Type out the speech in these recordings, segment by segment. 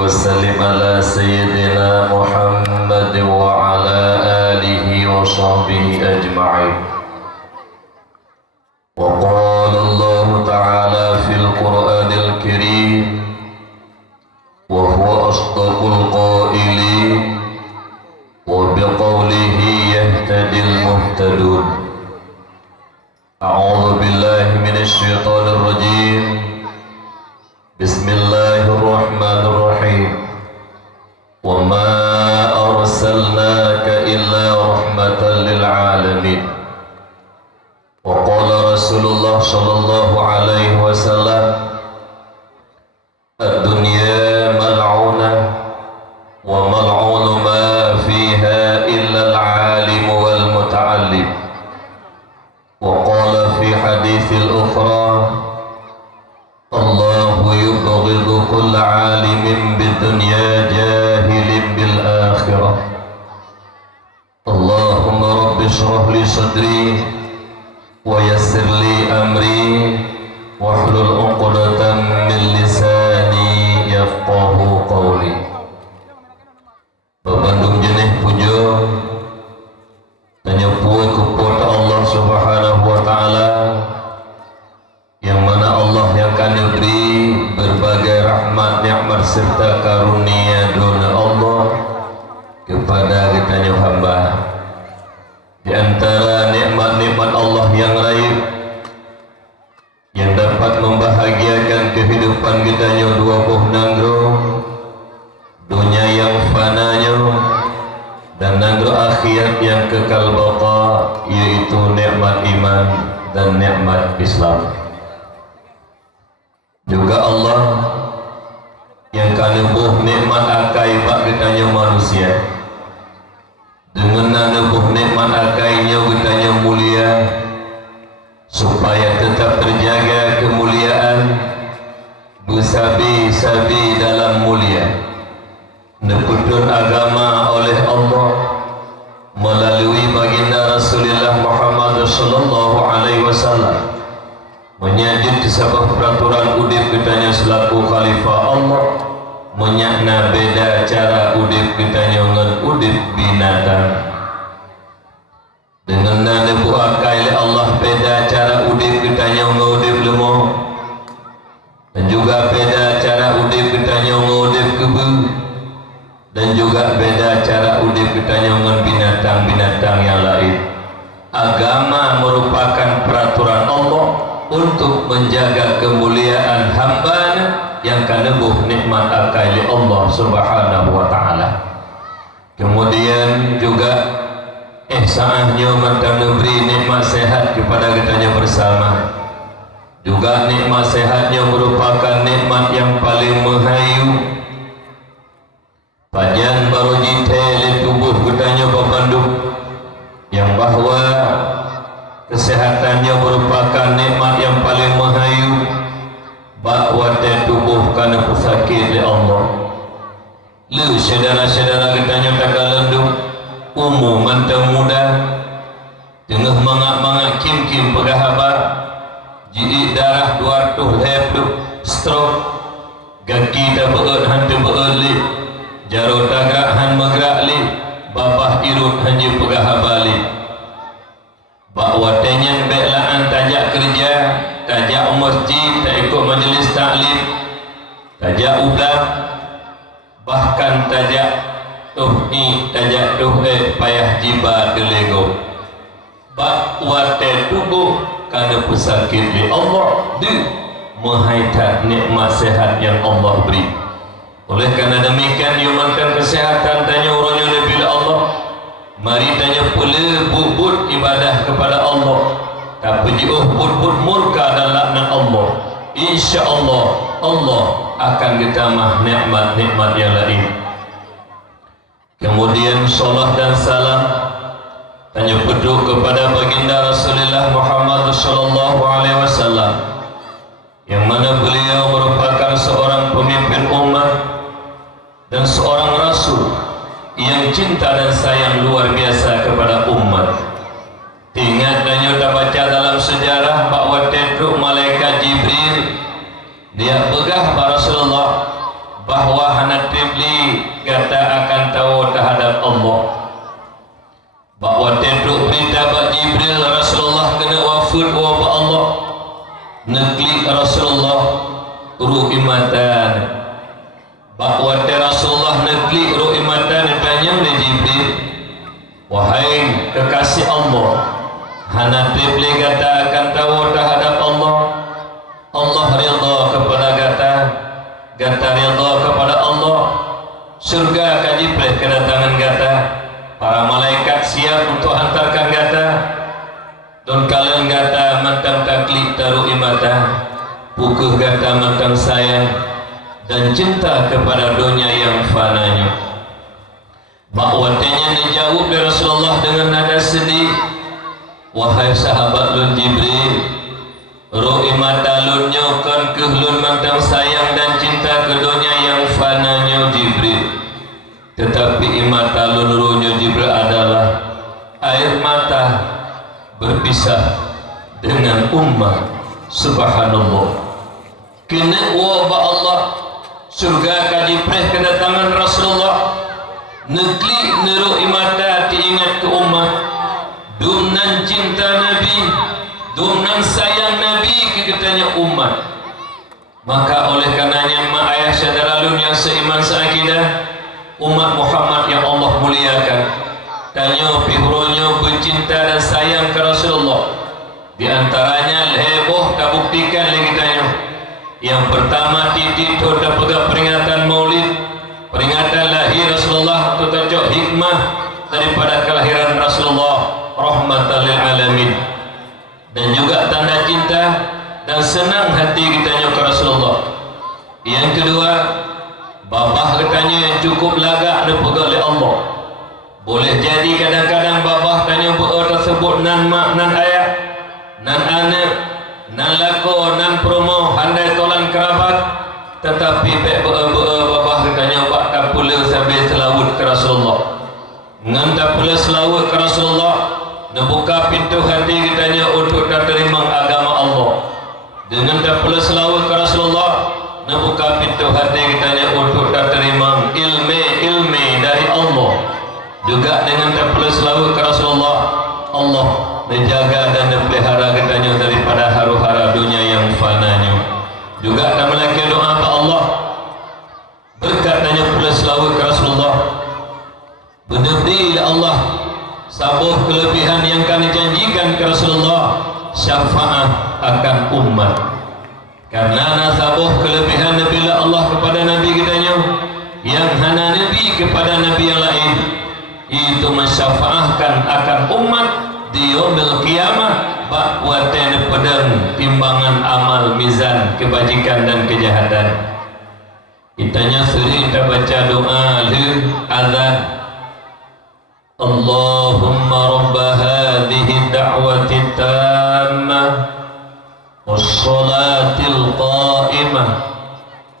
وسلم على سيدنا محمد وعلى آله وصحبه أجمعين. وقال الله تعالى في القرآن الكريم وهو أصدق القائلين وبقوله يهتدي المهتدون. أعوذ بالله من الشيطان الرجيم. بسم الله الرحمن الرحيم. وما أرسلناك إلا رحمة للعالمين. وقال رسول الله صلى الله عليه وسلم الدنيا ملعونة وملعون ما فيها إلا العالم والمتعلم. وقال في حديث الأخرى الله يبغض كل عالم بالدنيا جاهل بالآخرة. اللهم رب اشرح لي صدري ويسر لي أمري واحلل عقدة من لساني يفقه قولي. Babandung jenih pujo tanyepue kepada Allah Subhanahu wa taala, yang mana Allah yang akan beri berbagai rahmat, nikmat serta karunia dona Allah kepada kitanya hamba. Di antara nikmat-nikmat Allah yang lain yang dapat membahagiakan kehidupan kitanya dua buah nanggro, dunia yang fananya dan nanggro akhirat yang kekal baqa, yaitu nikmat iman dan nikmat Islam. Juga Allah yang kanubuh nikmat akai bak kitanya manusia, dengan nanubuh nikmat akainya kitanya mulia, supaya tetap terjaga kemuliaan bersabi-sabi dalam mulia, neputun agama oleh Allah melalui baginda Rasulullah Muhammad sallallahu alaihi wasallam, menyajid sebuah peraturan udip kitanya selaku khalifah Allah, menyakna beda cara udip kitanya dengan udip binatang. Dengan nanebu akai Allah beda cara udip kitanya dengan udip lemah, dan juga beda cara udip kitanya dengan udip kebu, dan juga beda cara udip kitanya dengan binatang-binatang yang lain. Agama merupakan peraturan Allah untuk menjaga kemuliaan hamba yang kanubuh nikmat akali Allah Subhanahu wa taala. Kemudian juga ihsannya memberi nikmat sehat kepada kitanya bersama. Juga nikmat sehatnya merupakan nikmat yang paling menghayu. Pajan baru jitele tubuh kitanya berpanduk, yang bahwa kesehatannya merupakan nikmat yang paling menghayu, bahwa tubuh karena pesakit oleh Allah. Lu saudara-saudara kitanya tak kalendung umum mantang muda, tengah mangak-mangak kim-kim pegahabat, jidi darah 200 lebih stroke, gaki tak beut hantu beut li, jaro tagak han megrak li, babah irut hanji pegahabat li. Bahwa tenyen belaan tajak kerja, tajak masjid, tak ikut majlis taklim, tajak udah, bahkan tajak tajak payah jibat delego. Bahwa tubuh karena pesakit di Allah di menghaitat nikmat sehat yang Allah beri. Oleh karena demikian, yumankan kesehatan tanya orangnya lebih Allah. Mari tanya pula bubut ibadah kepada Allah, tapi bubut murka dan laknat Allah. Insya Allah Allah akan ditambah nikmat-nikmat yang lain. Kemudian salat dan salam tanya peduk kepada baginda Rasulullah Muhammad sallallahu alaihi wasallam, yang mana beliau merupakan seorang pemimpin umat dan seorang rasul yang cinta dan sayang luar biasa kepada umat. Ingat dan kita baca dalam sejarah bahwa teduk malaikat Jibril dia begah Rasulullah bahwa hanat Allah. Bahawa tenduk berita bak Jibril Rasulullah kena wafat wa Allah. Neklik Rasulullah ruh imatan. Bahawa Rasulullah neklik ruh imatan tanya oleh Jibril, wahai kekasih Allah, hana boleh kata akan tahu terhadap Allah. Allah ridha kepada gata ridha kepada Allah. Surga akan Jibril kedatangan gata. Para malaikat siap untuk hantarkan gata. Dan kalian gata mantang taklik taruh imata. Pukuh gata mantang sayang dan cinta kepada dunia yang fananya. Bakwatnya dijawab oleh Rasulullah dengan nada sedih, wahai sahabat lun Jibril, roh imata lun nyokan ke lun mantang sayang dan cinta ke dunia yang fananya Jibril. Tetapi imata lun rohnya Jibril adalah air mata berpisah dengan umat. Subhanallah. Kena wabah Allah surga ka Jibril kedatangan Rasulullah. Nekli neru imata diingat ke umat. Dumnan cinta Nabi, dumnan sayang Nabi ke katanya umat. Maka oleh karenanya mak ayah saudara lun yang seiman seakidah, umat Muhammad yang Allah muliakan, tanya pihronya bercinta dan sayang ke Rasulullah. Di antaranya heboh tak buktikan lagi tanya. Yang pertama titik tu dapat peringatan Maulid, peringatan lahir Rasulullah, tu tajuk hikmah daripada kelahiran Rasulullah, rahmatan lil alamin. Dan juga tanda cinta dan senang hati kita ke Rasulullah. Yang kedua, babah katanya yang cukup lagak dipegang oleh Allah. Boleh jadi kadang-kadang babah tanya tersebut nan mak, nan ayah, nan anak, nan lako, nan promo, handai tolan kerabat. Tetapi babah katanya bak tak pula sampai selawut ke Rasulullah. Ngan tak pula selawut ke Rasulullah, membuka pintu hati katanya untuk terima agama Allah. Dengan tak pula selawut ke Rasulullah, membuka pintu hati katanya untuk terima ilmi dari Allah. Juga dengan tak perlu selawat ke Rasulullah, Allah menjaga dan memelihara katanya daripada hara-hara dunia yang fananya. Juga tak melaki doa ke Allah berkat tanya perlu selawat ke Rasulullah. Benar-benar Allah sabuh kelebihan yang kami janjikan ke Rasulullah, syafaat akan umat. Karena nasabuh kelebihan Nabi Allah kepada Nabi katanya, yang hana Nabi kepada Nabi yang lain, itu mensyafaatkan akan umat di yaumil qiyamah bakwatan pedang timbangan amal mizan kebajikan dan kejahatan. Kitanya sering kita baca doa azan, Allahumma rabba hadhihi da'wati tammah والصلاة القائمة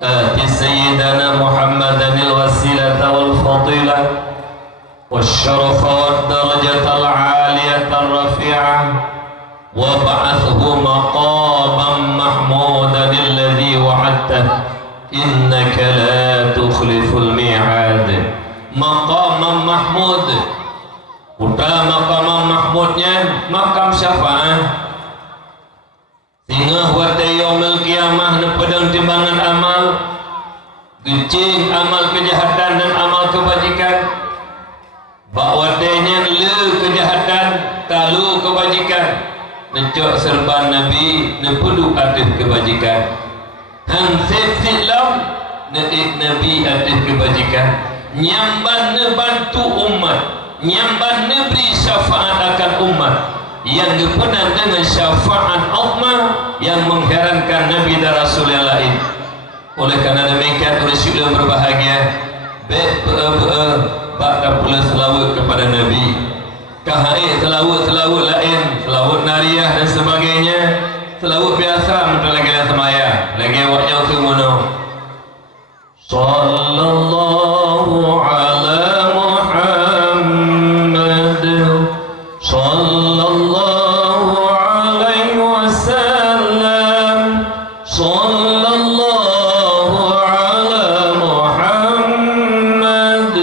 آت سيدنا محمدا الوسيلة والفضيلة والشرف والدرجة العالية الرفيعة وابعثه مقاما محمودا الذي وعدته إنك لا تخلف الميعاد. Maqam Mahmud, utama maqam Mahmudnya makam syafaat. Sehingga wata yaumil qiyamah pedang timbangan amal, gecing amal kejahatan dan amal kebajikan. Bakwatanya le kejahatan, talu kebajikan. Necok serban Nabi nepedu atif kebajikan. Hansip silam neik Nabi atif kebajikan. Nyamban nebantu umat, nyamban neberi syafaat akan umat. Yang dipenuhi dengan syafaat Allah yang mengherankan Nabi dan Rasul yang lain. Oleh karena demikian Rasul yang berbahagia tak pula selawat kepada Nabi. Kahai selawat lain, selawat nariyah dan sebagainya, selawat biasa mentah lagi dalam semaya. Lagi waknya untuk mono. Sallallahu ala Muhammad, sallallahu alaihi wasallam, sallallahu ala Muhammad,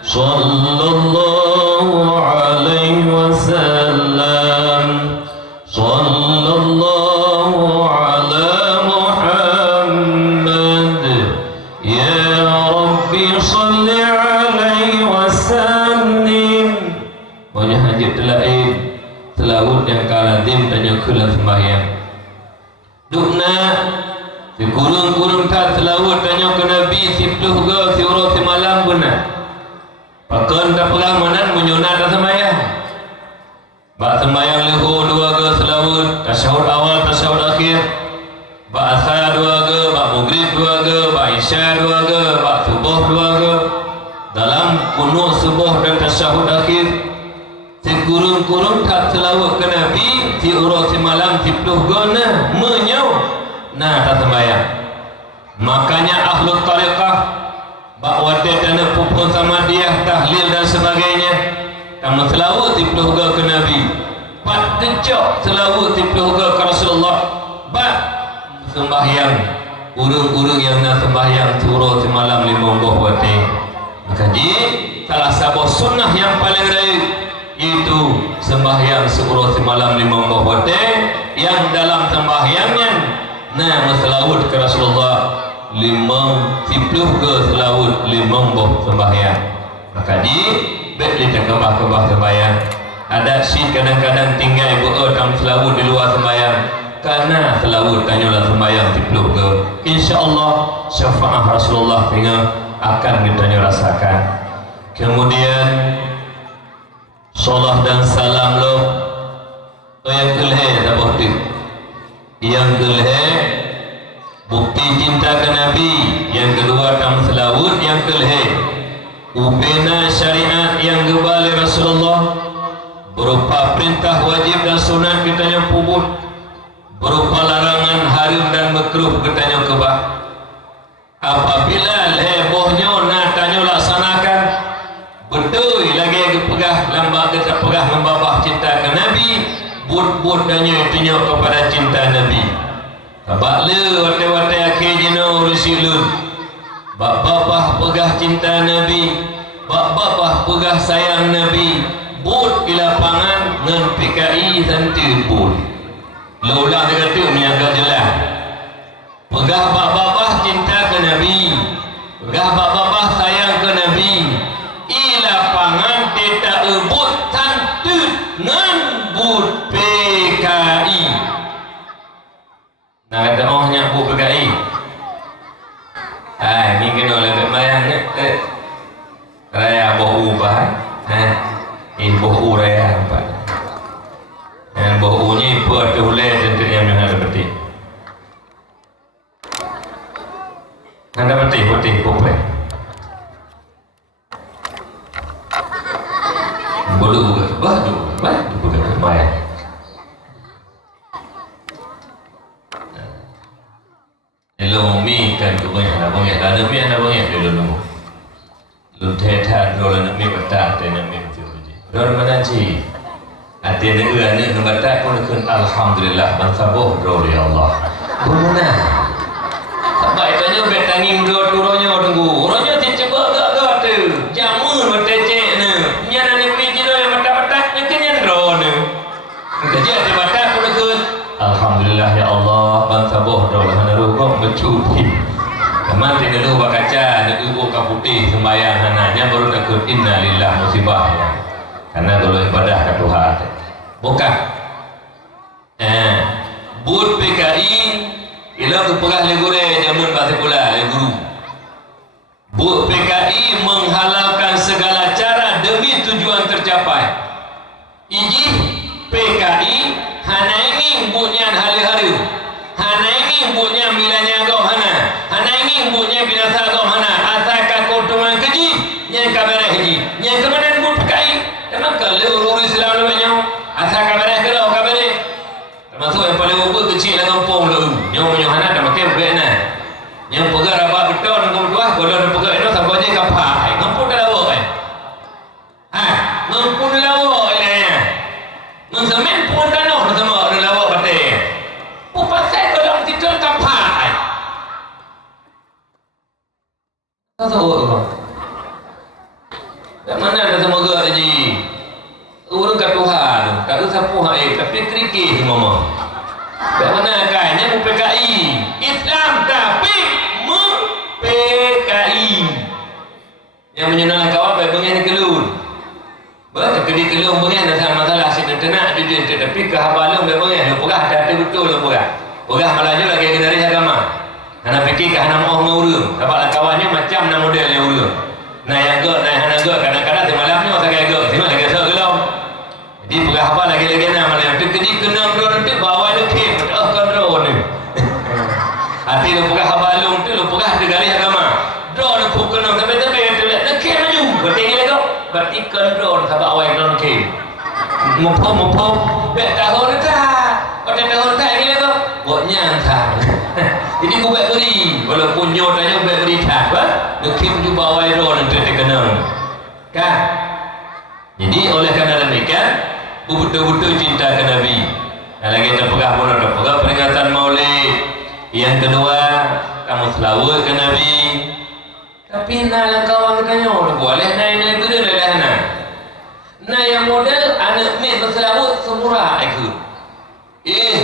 sallallahu Maunya hajat telain selawut yang kalazim tanya kulan sembahyang. Dukna si kurung-kurung tak selawut tanya ke Nabi si pluh ke si urus si malam guna. Pakon tak pernah menan menyunat tak sembahyang. Bak sembahyang leho dua ke selawut, tasyahud awal, tasyahud akhir. Bak asar dua ke, bak maghrib dua ke, bak isya dua ke, bak subuh dua ke. Dalam kunut subuh dan tasyahud akhir, si kurung-kurung tak selawat ke Nabi, si urus si malam, si pluh guna menyau, nah tak sembahyang. Makanya ahlul tariqah bak wadah dana pupun sama dia tahlil dan sebagainya, kamu selawat si pluh ke Nabi, pat kecok selawat si pluh ke Rasulullah, bak sembahyang urung-urung yang nak sembahyang si urus si malam 5 wadah. Jadi salah satu sunnah yang paling raya itu sembahyang seurus semalam 5 waktu yang dalam sembahyangnya nah selawat ke Rasulullah 50 ke selawat 5 sembahyang. Maka di bet kita kebah sembahyang ada si kadang-kadang tinggal dalam selawat di luar sembahyang karena selawat tanyalah sembahyang 10 ke insya-Allah syafaat Rasulullah tinggal akan kita rasakan. Kemudian salat dan salam lo yang kelih tak bukti, yang kelih bukti cinta ke Nabi, yang kedua dalam selawat yang kelih ubena syariat yang gebali Rasulullah berupa perintah wajib dan sunat kita yang puput, berupa larangan haram dan makruh kita yang kebah. Apabila hebohnya nak tanya laksanakan betul lagi pegah lambat kita pegah membabah cinta ke Nabi but tanya tanya kepada cinta Nabi tabaklah wate-wate akhirnya urusilun babah pegah cinta Nabi babah pegah sayang Nabi but di lapangan dengan PKI santai but laulah dia kata ni agak jelas pegah babah cinta ke Nabi, pegah babah sayang ke Nabi. Ilapangan kita ebut tantut ngan PKI. Nah kata ohnya bu PKI. Ini kena oleh bermayang raya boh ubah. Boh raya apa? Boh nya buat tuleh tentunya yang ada berarti. Anda putih pupuk bolu baju bukan main elok mi kan kebanyakan ada banyak dulu lu tetap dulu nak mi batak dan mi dulu mana sih hati negara ni batak pun alhamdulillah bansaboh dulu ya Allah guna baik tanya betangin dua turunnya tunggu orangnya coba agak tu jamun bertecek ni nyana ni biji yang batak-batak ni kenyan drone kerja di batak pun ikut alhamdulillah ya Allah bangsa boh daulah naruh bercuti teman tinggal dulu bakaca nak ibu kaputih sembahyang hananya baru takut inna lillah musibah ya. Karena kalau ibadah ke Tuhan bukan but PKI ila kepegah legure jamun bahasa pula leguru. Bu PKI menghalalkan segala cara demi tujuan tercapai. Iji PKI hana ini bunyian hari-hari. Hana ini bunyian bilanya kau hana ini bunyian binasa kau asaka kau tuan keji yang kabarah haji. Yang kemudian bu PKI memang kalau urus Islam namanya asaka kabarah kalau kabarah termasuk yang paling ukur kecil dengan pom lu. Yang hana dah makan benar. Yang pegang rabat betul dengan dua kalau ada pegang itu sampai je kapal. Ngampun dah lawa ngampun dah lawa ini. Ngesemen pun dah noh sama dah lawa batai. Pasal kalau tidur kapal. Tak tahu apa. Tak mana ada semoga haji. Urang kat Tuhan, tak usah puhai tapi krikih mama. Tak mana kan yang PKI Islam tapi PKI yang menyenangkan kawan baik bengani kelun Kedi kelung pengen masalah si tenak dia tapi ke habalung dia pengen lu pegah ada betul lu pegah malaju lagi dari agama. Hana fikir ke hana mau ngurung. Dapat kawannya macam na model yang urung. Nah yang go nah hana go kadang-kadang di malamnya tak kayak go. Cuma lagi so gelom. Jadi pegah apa lagi na malam tu kedi kena bro nanti bawa lu ke kan bro ni. Hati lu pegah habalung tu lu pegah dari agama. Bro lu pukul tapi tu nak ke maju. Bertinggi lagi. Berarti kontrol sabak awak non ke mumpung bet tahun tak pada tahun tak ni lah tu buatnya tak jadi aku bet beri walaupun nyotanya bet beri tak nak kim juga awak non nanti terkenal kan jadi oleh kerana demikian betul-betul cinta ke Nabi dan lagi terpegah pun terpegah peringatan maulid yang kedua kamu selawat ke Nabi tapi nak kawan katanya boleh naik tu dia dah nak yang model anak ni berselawut semurah aku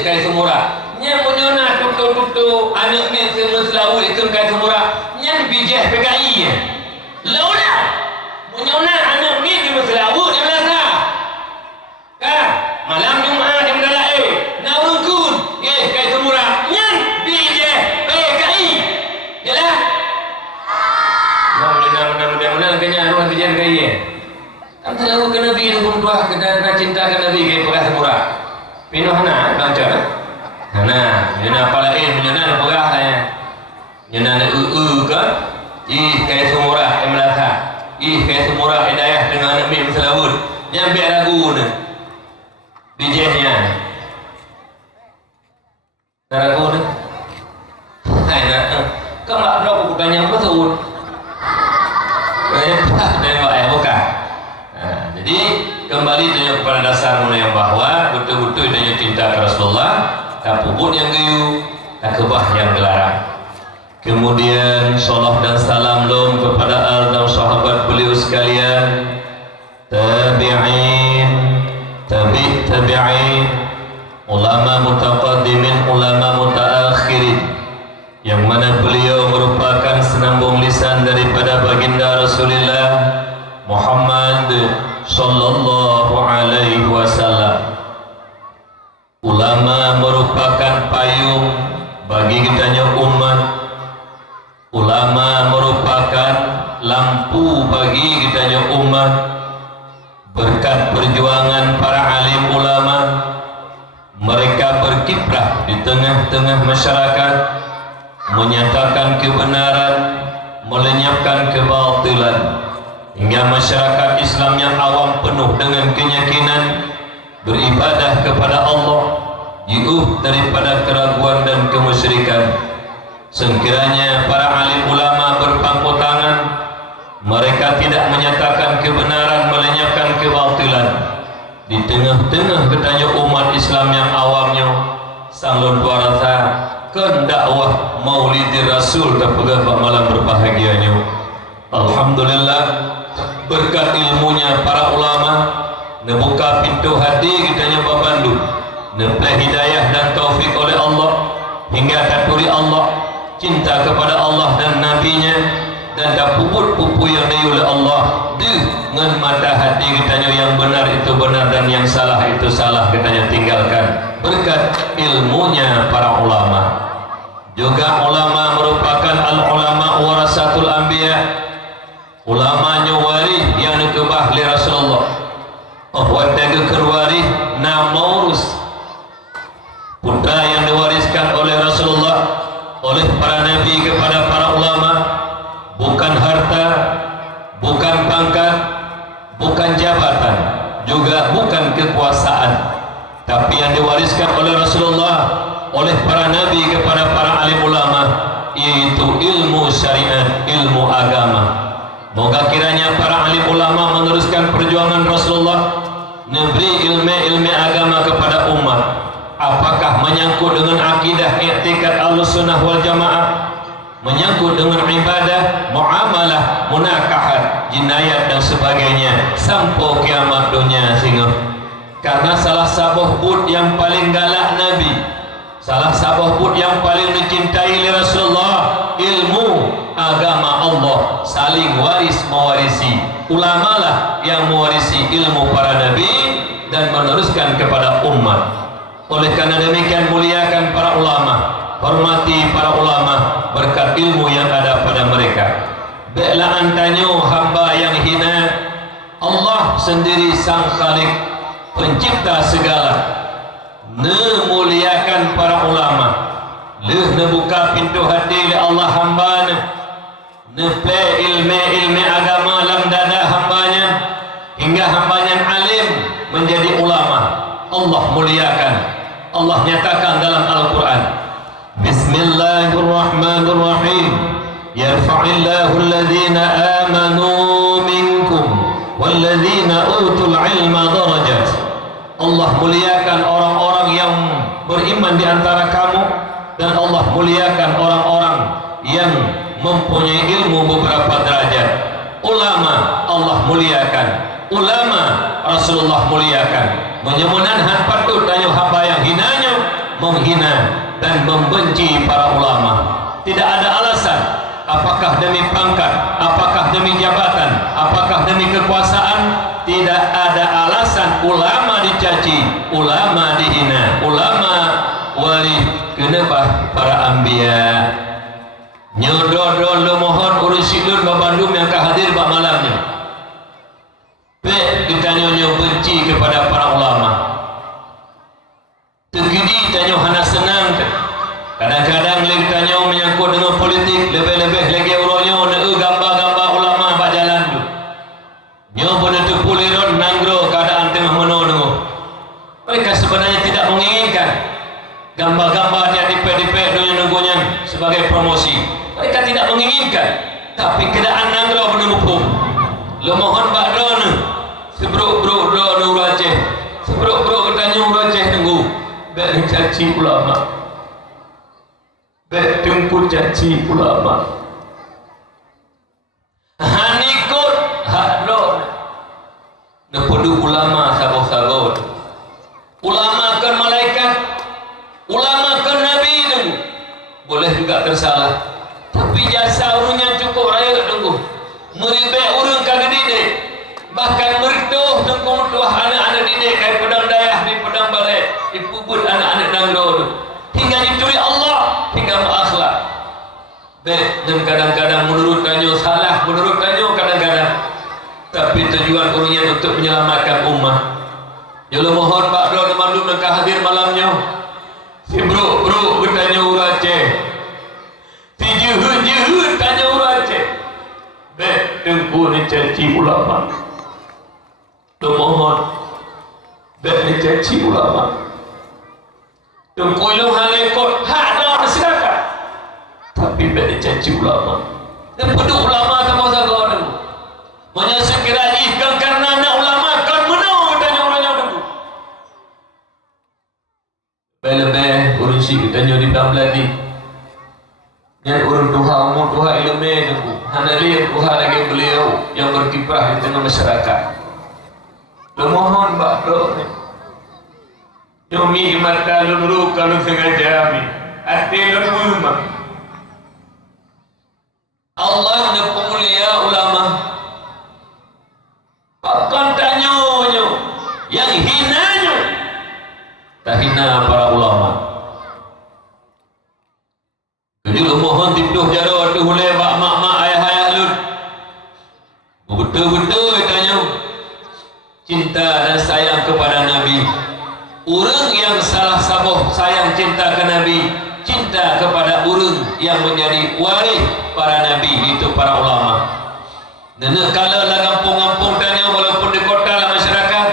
kayak semurah nya punya nak tutu anak ni berselawut itu kayak semurah nya bijah PKI laula punya nak anak ni berselawut dia biasa kan malam Jumaat dia mendalah nak urungkun kayak semurah nya bijah PKI yalah mudah-mudahan kena ruang bijan kaya. Kan selalu ke Nabi pun tuah kena cinta ke Nabi kaya pegah semurah. Pino hana baca. Hana, yana pala menyana pegah saya. Yana ke kaya semurah melaka. Kaya semurah hidayah dengan Nabi berselawut. Nyampe ragu ni. Bijahnya. Ragu ni. Hai nak. Kau mak berapa kutanya apa sebut? Bukan. Jadi kembali tanya kepada dasar yang bahwa betul-betul tanya cinta ke Rasulullah, tak puput yang gayu, tak kebah yang gelarang. Kemudian salam dan salam lom kepada al dan sahabat beliau sekalian, tabi'in, tabi'in, ulama mutaqaddimin, ulama mutaakhirin. Yang mana beliau merupakan senambung lisan daripada baginda Rasulullah Muhammad sallallahu alaihi wasallam. Ulama merupakan payung bagi kitanya umat. Ulama merupakan lampu bagi kitanya umat. Berkat perjuangan para alim ulama, mereka berkiprah di tengah-tengah masyarakat, menyatakan kebenaran, melenyapkan kebatilan, hingga masyarakat Islam yang awam penuh dengan keyakinan beribadah kepada Allah, jauh daripada keraguan dan kemusyrikan. Sekiranya para alim ulama berpangku tangan, mereka tidak menyatakan kebenaran, melenyapkan kebatilan di tengah-tengah ketanya umat Islam yang awamnya, sanglun rasa kan dakwah Maulid Rasul terpegang malam berbahagianya. Alhamdulillah berkat ilmunya para ulama nebuka pintu hati kitanya babandu, neplah hidayah dan taufik oleh Allah hingga taturi Allah, cinta kepada Allah dan nabinya, dan dah puput-pupu yang dari oleh Allah dengan mata hati kitanya yang benar itu benar dan yang salah itu salah kitanya tinggalkan berkat ilmunya para ulama. Juga ulama merupakan al-ulama warasatul anbiya, ulama nyawari yang dikebah oleh Rasulullah. Bahwa tega kerwari na maurus putra yang diwariskan oleh Rasulullah oleh para nabi kepada para ulama, bukan harta, bukan pangkat, bukan jabatan, juga bukan kekuasaan, tapi yang diwariskan oleh Rasulullah oleh para nabi kepada para alim ulama, yaitu ilmu syariat, ilmu agama. Moga kiranya para alim ulama meneruskan perjuangan Rasulullah, memberi ilmu agama kepada umat. Apakah menyangkut dengan akidah, i'tikad Ahlussunnah wal Jamaah, menyangkut dengan ibadah, muamalah, munakahat, jinayat dan sebagainya sampai kiamat dunia sehingga. Karena salah sabah bud yang paling galak Nabi, salah sabah bud yang paling dicintai oleh Rasulullah, ilmu agama Allah, saling waris mewarisi. ulama lah yang mewarisi ilmu para nabi dan meneruskan kepada umat. Oleh karena demikian, muliakan para ulama, hormati para ulama berkat ilmu yang ada pada mereka. Baiklah antanyo hamba yang hina, Allah sendiri sang Khalik, pencipta segala, memuliakan para ulama, nebuka pintu hati li Allah hambanya, neple ilmu agama dalam dada hambanya, hingga hambanya alim menjadi ulama. Allah muliakan, Allah nyatakan dalam Al-Quran, Bismillahirrahmanirrahim, yarfa'illahu alladhina amanu minkum walladhina utul ilma darajat. Allah muliakan orang-orang yang beriman di antara kamu, dan Allah muliakan orang-orang yang mempunyai ilmu beberapa derajat. Ulama Allah muliakan, ulama Rasulullah muliakan. Menyemunan han patut tanyo hamba yang hinanya menghina dan membenci para ulama. Tidak ada alasan, apakah demi pangkat, apakah demi jabatan, apakah demi kekuasaan. Tidak ada alasan ulama dicaci, ulama dihina, ulama wali. Kenapa para anbiya nyododon lo mohon urusilun babandum yang kehadir bak malamnya. Kita nyonya benci kepada para ulama. Tergidi tanyo hana senang. Kadang-kadang lagi tanyo menyangkut dengan politik, lebih-lebih lagi uronyo gambar-gambar ulama bak jalan tu. Nyo benar tu puliron nanggro keadaan tengah menolong. Mereka sebenarnya tidak menginginkan gambar-gambar yang dipek-dipek dunia nunggunya sebagai promosi. Mereka tidak menginginkan, tapi keadaan nanggro benar hukum. Lo mohon bak drone sebruk-bruk drone uraceh, sebruk-bruk ketanya uraceh tunggu bek caci ulama, bek tunggu caci ulama. Hanikut hak drone nepodu ulama sabot-sabot, ulama kan malaikat, ulama kan nabi tunggu. Boleh juga tersalah, tapi jasa urungnya cukup raya tunggu. Meribek urung kagak didik, bahkan mertuh tengkung tuah anak-anak didik kayak pedang dayah di pedang balik, dipubut anak-anak dangdut hingga dituri Allah hingga akhlak. Dan kadang-kadang menurut kanyo salah, menurut kanyo kadang-kadang, tapi tujuan urungnya untuk menyelamatkan umat. Jolo mohon Pak Do mandu nak hadir malamnya. Si bro bertanya urace, si juhud tanya urace. Bek tengku ni caci ulama. Tu mohon bek ni caci ulama. Tengku ilmu halekot hak dah masyarakat, tapi bek ni caci ulama. Dan peduk ulama sama sahaja tu. Manya sekira ikan karena nak ulama kan menang tanya ulama tu. Bel-bel urusi tanya di Bangladesh. Yang urun Tuhan, umur Tuhan ilmu itu, hanya dia Tuhan lagi beliau yang berkiprah di tengah masyarakat. Mohon Pak Do, Yomi mata lulu kalau sengaja mi, hati lulu mah. Allah yang pemulia ulama, bahkan tanyonya, yang hinanya, tak hina para ulama. Jadi mohon tipuh jaro tu hulai bak mak-mak ayah-ayah lud. Betul-betul tanya cinta dan sayang kepada Nabi. Orang yang salah sabuh sayang cinta ke Nabi, cinta kepada orang yang menjadi waris para Nabi, itu para ulama. Dan kalau lah kampung-kampung tanya walaupun di kota lah masyarakat,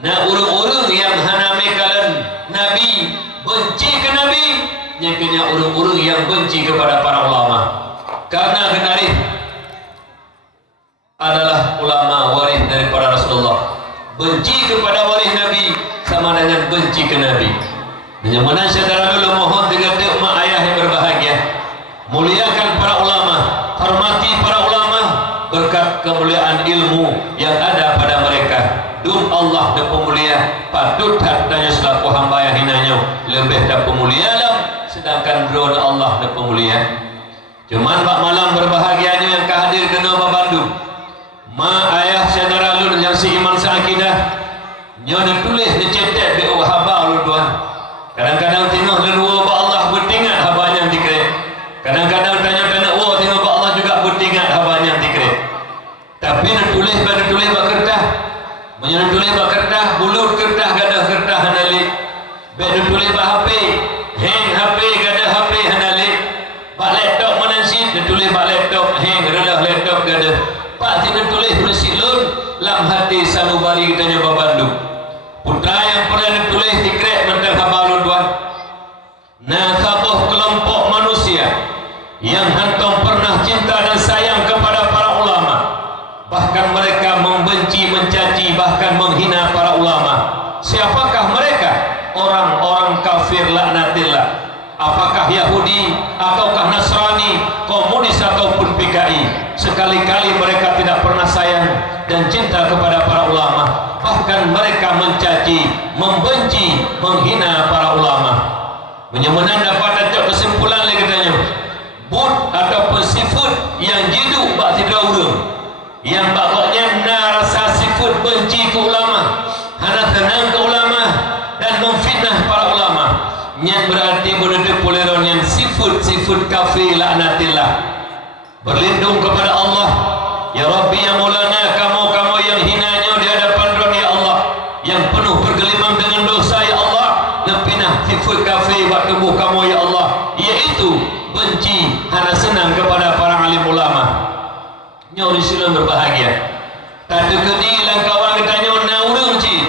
nah orang-orang yang hanami kalian Nabi, benci ke Nabi, yang kena urung-urung yang benci kepada para ulama. Karena kenari adalah ulama waris daripada Rasulullah. Benci kepada waris Nabi sama dengan benci ke Nabi. Menyemunan saudara dulu mohon dengan umat ayah yang berbahagia, muliakan para ulama, hormati para ulama berkat kemuliaan ilmu yang ada pada mereka. Dum Allah dan pemulia patut hartanya selaku hamba yang hinanya lebih dan pemulia lah, sedangkan drone Allah dan pemulia. Cuman pak malam berbahagianya yang kehadir kena Bandung Ma ayah saudara lu yang seiman seakidah nyo ditulis dicetak di haba lu tuan. Kadang-kadang tengok dulu ba Allah bertingat habanya dikret. Kadang-kadang tanya-tanya tengok ba Allah juga bertingat habanya dikret. Tapi ditulis ba kertas. Menyo ditulis ba kertas, bulut kertas gadah kertas hanalik. Ba ditulis ba HP, hang HP gadah HP hanalik. Ba laptop menansit ditulis ba laptop, hang gadah laptop gadah. Pak tidak tulis bersilun lam hati sanubari kita nyoba Bandung. Putra yang pernah ditulis dikrek tentang habalun tuan. Nah, sabuh kelompok manusia yang hantam pernah cinta dan sayang kepada para ulama. Bahkan mereka membenci, mencaci, bahkan menghina para ulama. Siapakah mereka? Orang-orang kafir laknatillah. Apakah Yahudi ataukah Nasrani, komunis ataupun PKI, sekali-kali mereka tidak pernah sayang dan cinta kepada para ulama. Bahkan mereka mencaci, membenci, menghina para ulama. Menyemenan dapat ada kesimpulan lagi katanya, but ataupun seafood yang jiduk bak tidak urung, yang baknya rasa seafood benci ke ulama, hana tenang ke ulama dan memfitnah para ulama. Yang berarti menuduh poleron yang seafood kafir laknatillah. Berlindung kepada Allah. Ya Rabbi ya Maulana, kamu yang hinanya di hadapan Tuhan ya Allah, yang penuh bergelimang dengan dosa ya Allah, lepinah seafood kafir buat tubuh kamu ya Allah, yaitu benci hana senang kepada para alim ulama. Nyori silun berbahagia. Tadi kedilan kawan katanya na urang ci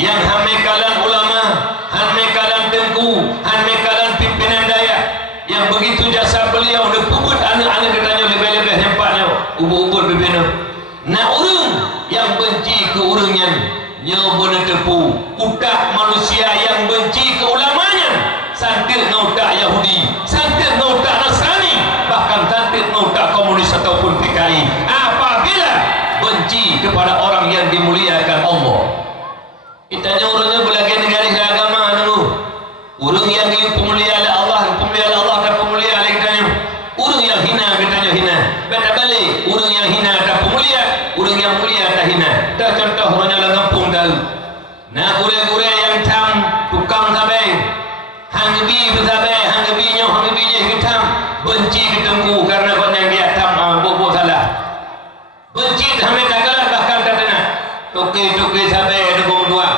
yang hamekalan ulama, hamekalan tengku, hamekalan pimpinan daya yang begitu jasa beliau dipubut anak-anak katanya lebih-lebih hempatnya ubur-ubur bibina. Na urang yang benci ke urangnya nyo bener tepu utak manusia yang benci ke ulamanya, santir nautak Yahudi, santir nautak Nasrani, bahkan santir nautak komunis ataupun PKI. Apabila benci kepada orang yang dimuliakan Allah. Kita orangnya belaga negara agama dulu. Orang yang pemulia oleh Allah, pemulia oleh Allah dan pemulia oleh kita. Orang yang hina katanya hina. Beda balik, orang yang hina tak pemulia, orang yang mulia tak hina. Dah contoh orangnya lah kampung tahu. Nah, gure-gure yang tam tukang sabai, hangbi bersabai, hangbinya hitam, benci ketemu karena banyak dia tam bobo salah. Benci sampai tak kalah bahkan tak kena. Toke sabai ada dua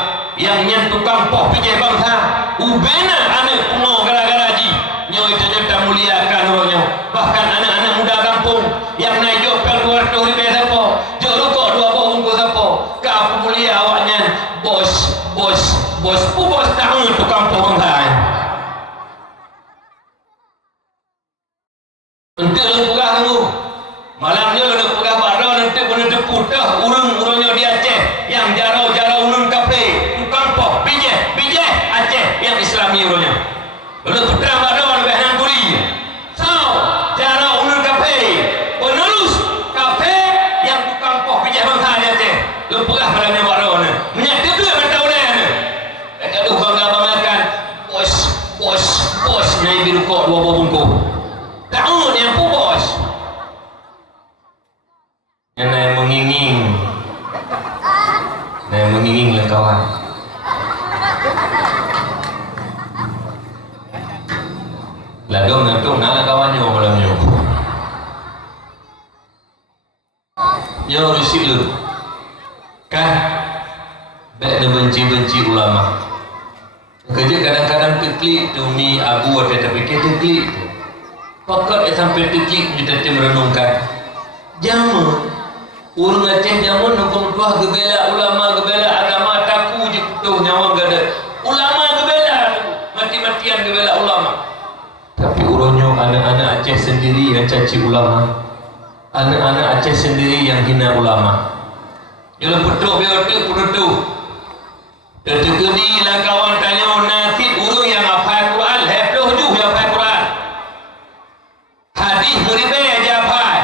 yang tukang poh pijai bangsa ubena anak kuno gara-gara ji nyo itu tak muliakan orangnya. Bahkan anak-anak muda kampung yang naik jopel 200 ribu siapa jok rokok 2 bungkus siapa ke apa mulia awaknya bos tahun tukang poh bangsa untuk lengkah kamu malamnya lu pegah barang nanti benar putih urang-urangnya di Aceh yang jarau-jarau urang kafe tukang poh bijeh Aceh yang Islami urangnya lu putra barang lebih nangkuri jarau urang kafe penerus kafe yang tukang poh bijeh bangsa di Aceh lu pegah malamnya barang menyatip dia bertaulan mereka tu bangga-banggakan bos naik biru kok 2 bungkus tahun yang bos yang menginging lah kawan. Ladong nantung nala kawannya malamnya. Nyo risik lu kan baik benci ulama. Kerja kadang-kadang teklik demi abu atau tapi teklik pakat sampai teklik kita merenungkan jamun urang Aceh jamun nungkong tuah gebela ulama gebela agama taku je kutuh nyawa gada ulama gebela mati-matian gebela ulama. Tapi urangnya anak-anak Aceh sendiri yang caci ulama, anak-anak Aceh sendiri yang hina ulama. Jalan petuk beotik penutup tertegeni lah kawan tanya nanti urang yang hafal Quran hafal juga yang hafal Quran hadis meribe aja hafal.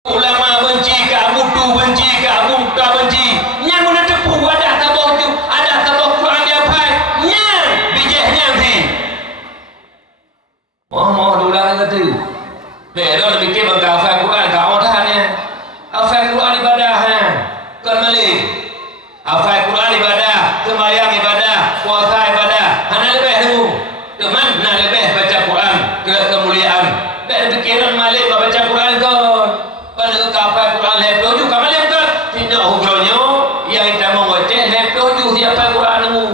Ulama benci ke Abu Tu benci ke Abu Muka benci yang mana tepu ada tabah tu ada tabah Quran dia hafal yang bijahnya si mau dulang kata beron fikir bangka hafal Quran kau dah ni hafal Quran Quran ibadah, sembahyang ibadah, puasa ibadah. Hana lebih dulu. Teman, nak lebih baca Quran kemuliaan. Tak fikiran malik baca Quran kon. Pada kapal Quran lepas tu kamal yang kan tidak hubronya yang kita mau baca lepas tu siapa Quran mu.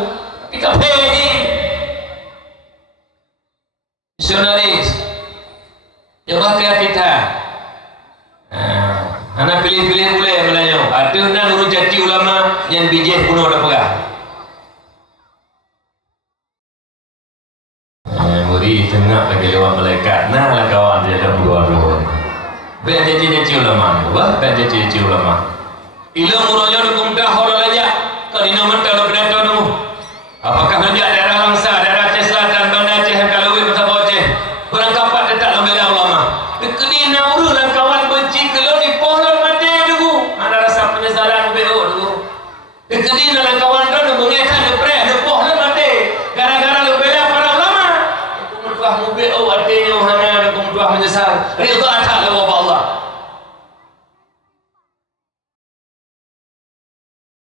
Kita pergi. Misionaris. Coba ke kita. Anak pilih-pilih boleh Melayu. Ada nak urut jati ulama yang bijih bunuh dah perah. Muri tengah lagi lewat malaikat. Nah lah kawan dia dah berdua-dua. Baik jati-jati ulama. Baik jati-jati ulama. Ilu muranya dukum dah orang aja. Kalau ini mentah lo penatau dulu. Apakah menjadi daerah Langsa, daerah Aceh Selatan, Banda Aceh, Kalawit, Masa Aceh. Berangkapat tetap membela ulama. Dekini nauru dan kawan benci kalau di pohon mati dulu. Ada rasa penyesalan beo dulu. Dekini dan kawan tu mengesan depreh di pohon mati. Gara-gara lu bela para ulama. Kemudian mu beo artinya hanya kemudian menyesal. Ridha atas Allah Allah.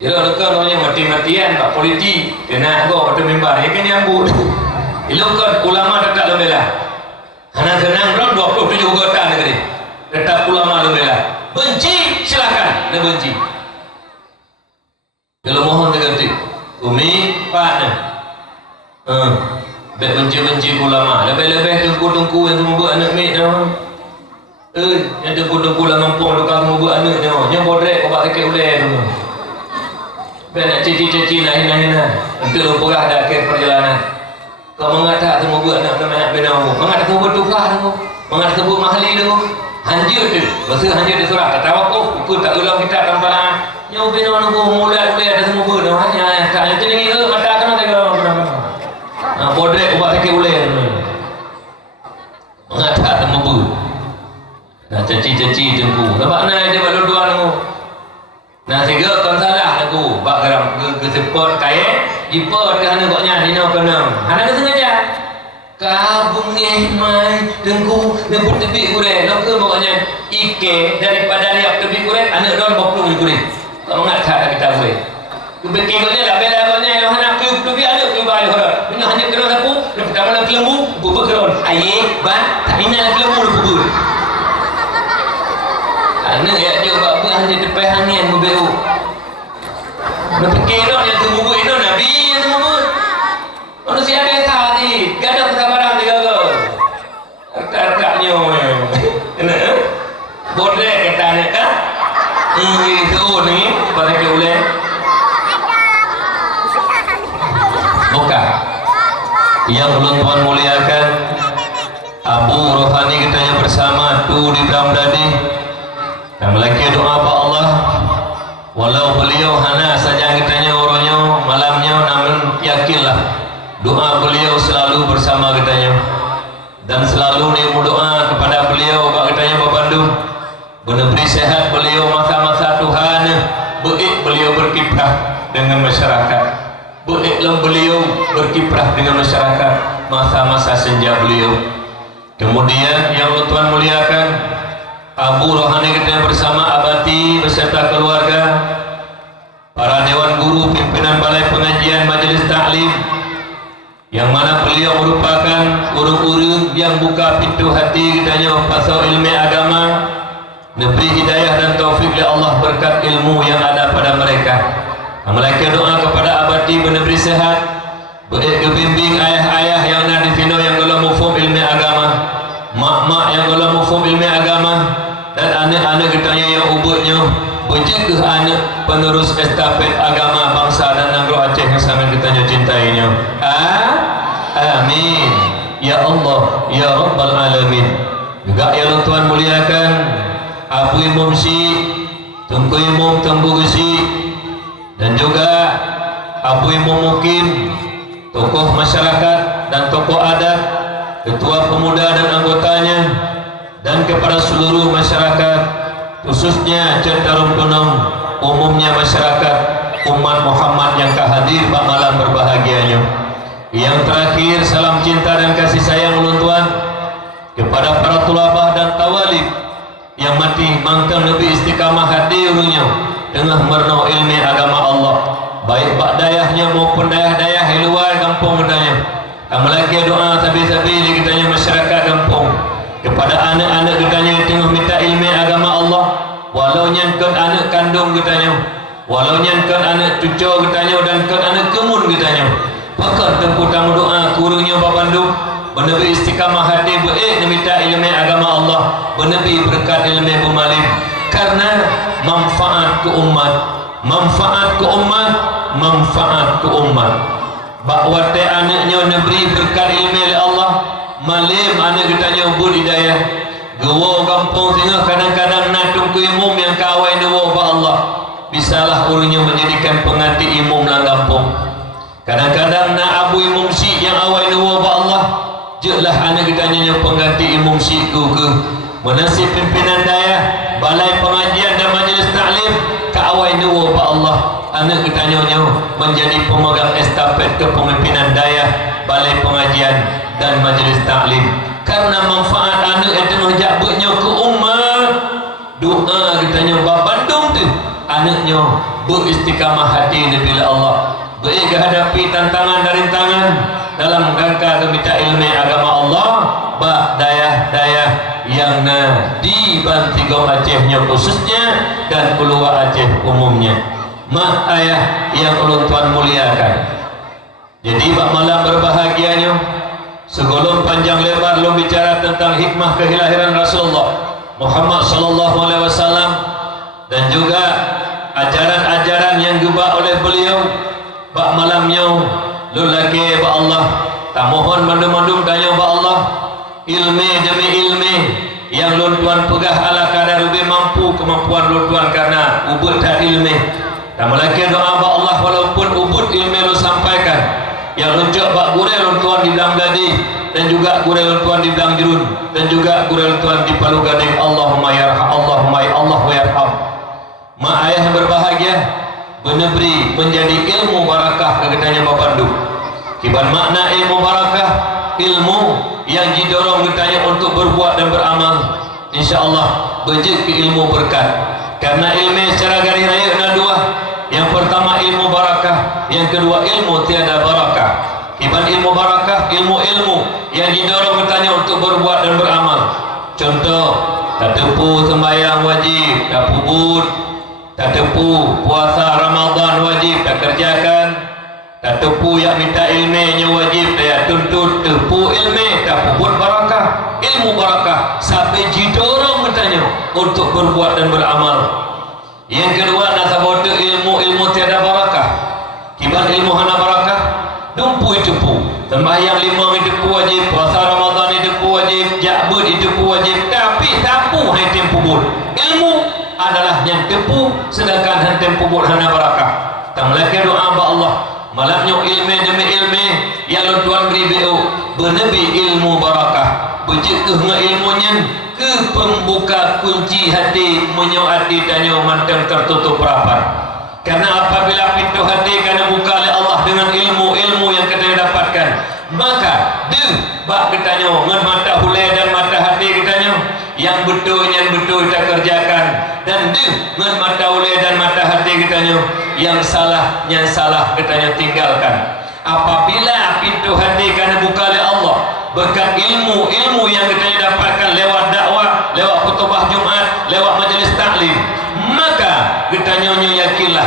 Ia lekan orang mati-matian pak politi kena go pada member ya kan nyambut. Ilukan ulama tetap membela. Hana kenang ron 27 kota negeri. Tetap ulama membela. Benci silakan, dia benci. Kalau mohon diganti. Umi pak ne. Benci ulama. Lebih-lebih tungku-tungku yang tunggu anak mik dah. Yang tungku-tungku lah mampung tukang tunggu anak dah. Yang bodrek kau pak sakit ulai tu. Nak cici-cici nak. Untuk perah dah akhir perjalanan. Kau mengata temu buat anak nama benamu. Mengata temu bertukar tu. Mengata temu mahali tu. Hanjir tu. Masa hanjir tu surah kata wakuf. Ikut tak ulang kita tambahan. Yang benamu mulai ada semua buat. Hanya tak itu ni mata kena tengok. Bodrek ubah sakit ulai. Mengata temu buat. Nak cici-cici tengku. Nampak nak dia buat dua tu. Nah sehingga kan salah aku bak geram ke support kaya ipa ke hana goknya dino kena hana ke sengaja kabung mai dengku lembut tepi kure nak ke goknya ike daripada liap tepi kure anak don boklu ni kure tak mengat tak kita kure kebeki goknya dah bela goknya hana ke tepi anak ke bayu hara punya hanya kena sapu dan pertama nak kelembu bubur keron aye ban tak ingat kelembu bubur anak ya dia buat hanya depan angin membeu. Berfikir dong yang tunggu itu Nabi yang tunggu. Manusia biasa ni, gak ada kesabaran juga ke. Arkaknya, kena? Boleh kata ni kan? Itu ni pada ke ulai. Bukan. Yang belum Tuhan muliakan, Abu Rohani katanya bersama tu di Bramdadi. Dan melaki doa pak Allah walau beliau hana saja katanya orangnya malamnya namun yakinlah doa beliau selalu bersama katanya dan selalu dia berdoa kepada beliau pak katanya Bapandu beri sehat beliau masa-masa Tuhan baik beliau berkiprah dengan masyarakat baiklah beliau berkiprah dengan masyarakat masa-masa senja beliau kemudian yang Tuhan muliakan Abu Rohani kita bersama Abati beserta keluarga, para dewan guru pimpinan balai pengajian majelis taklim, yang mana beliau merupakan guru-guru yang buka pintu hati kitanya pasal ilmu agama, diberi hidayah dan taufik oleh Allah berkat ilmu yang ada pada mereka. Mereka doa kepada Abati beri sehat, beri kebimbing ayah-ayah yang ada di sini yang kalau mufhum ilmu agama, mak-mak yang kalau mufhum ilmu agama. Dan anak-anak kitanya yang ubudnya berjaga anak penerus estafet agama bangsa dan negara Aceh yang sangat kitanya cintainya. Amin. Ya Allah, Ya Rabbal Alamin. Juga yang Tuhan muliakan Abu Imam Syih, Tungku Imam Tembu Gesi, dan juga Abu Imam Mukim, tokoh masyarakat dan tokoh adat, ketua pemuda dan anggotanya, dan kepada seluruh masyarakat khususnya Centarum Gunung umumnya masyarakat umat Muhammad yang hadir pada malam berbahagianya. Yang terakhir salam cinta dan kasih sayang ulun Tuhan kepada para tulabah dan tawalib yang mati mangkang lebih istiqamah hati ulunnya dengan merno ilmu agama Allah baik bak dayahnya maupun dayah-dayah di luar kampung katanya. Melaki doa sabi-sabi katanya masyarakat kampung kepada anak-anak katanya yang tengah minta ilmu agama Allah, walau nyangkut anak kandung katanya, walau nyangkut anak cucu katanya, dan ke anak kemun katanya, maka tempuh tamu doa kurunya babandu benabi istiqamah hati baik minta ilmu agama Allah, benabi berkat ilmu bumalim, karena manfaat ke umat, manfaat ke umat, manfaat ke umat. Bahawa te anaknya neberi berkat ilmu oleh Allah, malim anak katanya budidaya gawa kampung tengah kadang-kadang natung ke imum yang kawai gawa ba Allah, bisalah urungnya menjadikan pengantin imum dalam kampung. Kadang-kadang nak abu imum si yang awai gawa ba Allah, jelah anak katanya yang pengganti imum si ke menasib pimpinan daya balai pengajian dan majlis taklim ke awai gawa ba Allah, anak katanya menjadi pemegang estafet kepemimpinan daya balai pengajian dan majlis taklim. Karena manfaat anak yang tengah jabutnya ke umat, doa katanya babandung tu anaknya beristiqamah hati bila Allah baik hadapi tantangan dan rintangan dalam rangka minta ilmu agama Allah. Bak dayah-dayah yang di Bantigong Acehnya khususnya dan keluar Aceh umumnya, mak ayah yang ulun tuan muliakan. Jadi bak malam berbahagianya segolong panjang lebar lu bicara tentang hikmah kelahiran Rasulullah Muhammad sallallahu alaihi wasallam dan juga ajaran-ajaran yang dibawa oleh beliau. Bak malamnya lu lagi ba Allah tak mohon mandum-mandum tanya ba Allah ilmu demi ilmu yang lu tuan pegah ala kadar lebih mampu kemampuan lu tuan karena ubud tak ilmu. Dan lagi doa ba Allah walaupun ubud ilmu lu sampaikan yang lunjuk bak gurel luntuan di Dang Dadi dan juga gurel luntuan di Dang Jerun dan juga gurel luntuan di Palu Gading. Allahumma yarham, Allahumma ya Allah wa yarham. Mak ayah yang berbahagia menebri menjadi ilmu barakah kegetanya bapandu. Kiban makna ilmu barakah, ilmu yang didorong ditanya untuk berbuat dan beramal, insyaallah bejik ke ilmu berkat. Karena ilmu secara garis raya ada dua. Yang pertama ilmu barakah, yang kedua ilmu tiada barakah. Kiban ilmu barakah, ilmu-ilmu yang didorong bertanya untuk berbuat dan beramal. Contoh, tak tepu sembahyang wajib, tak pubut, tak tepu puasa Ramadan wajib, tak kerjakan. Tak tepu yang minta ilmunya wajib, tak tuntut tepu ilmu, tak pubut barakah. Ilmu barakah sampai didorong bertanya untuk berbuat dan beramal. Yang kedua nasabot ilmu tiada barakah. Kiban ilmu hana barakah, dumpu itu pu. Sembahyang lima itu pu wajib, puasa Ramadan itu pu wajib, jabut itu pu wajib, tapi tapu hai tempu bud. Ilmu adalah yang tepu, sedangkan han tempu bud hana barakah. Tamlaki doa ba Allah, malaknya ilmu demi ilmu yang lu tuan beri beu, benabi ilmu barakah. Bejik ke ilmunya ke pembuka kunci hati menyuati dan mantang tertutup rapat. Karena apabila pintu hati kena buka oleh Allah dengan ilmu-ilmu yang kita dapatkan, maka bak kitanya ngan mata hulai dan mata hati kitanya yang betul kita kerjakan, dan ngan mata hulai dan mata hati kitanya yang salah kitanya tinggalkan. Apabila pintu hati kena buka oleh Allah berkat ilmu yang kita dapatkan lewat dakwah, lewat khutbah Jumat, lewat majlis taklim, maka kita yakinlah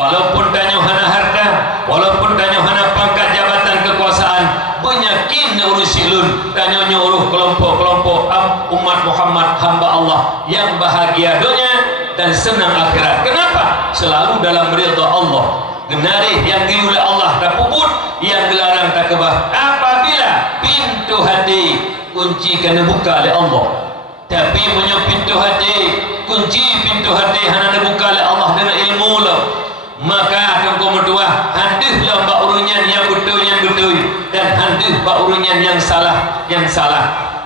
walaupun tanya hana harta, walaupun tanya hana pangkat jabatan kekuasaan, benyakin urus ilun tanya uruh kelompok-kelompok umat Muhammad hamba Allah yang bahagia dunia dan senang akhirat. Kenapa? Selalu dalam ridha Allah. Genari yang diulai Allah tak puput, yang dilarang tak kebah. Apabila pintu hati kunci kena buka oleh Allah, tapi punya pintu hati, kunci pintu hati hana dibuka oleh Allah dengan ilmu lo, maka tunggu medua handih lah bak urunyan yang betul dan handih bak urunyan yang salah.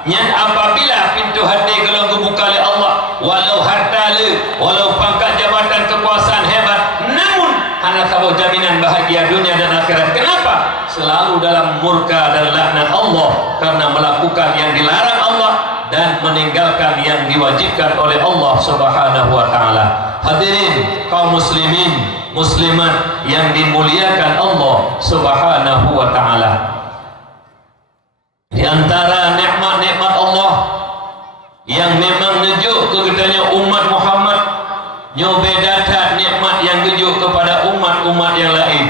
Yang apabila pintu hati kalau dibuka oleh Allah, walau harta le, walau pangkat jabatan kekuasaan hebat, namun hana sabuk jaminan bahagia dunia dan akhirat. Kenapa? Selalu dalam murka dan laknat Allah karena melakukan yang dilarang Allah dan meninggalkan yang diwajibkan oleh Allah Subhanahu wa taala. Hadirin kaum muslimin muslimat yang dimuliakan Allah Subhanahu wa taala. Di antara nikmat-nikmat Allah yang memang nejuk kepadanya umat Muhammad, nyobe datat nikmat yang nejuk kepada umat-umat yang lain.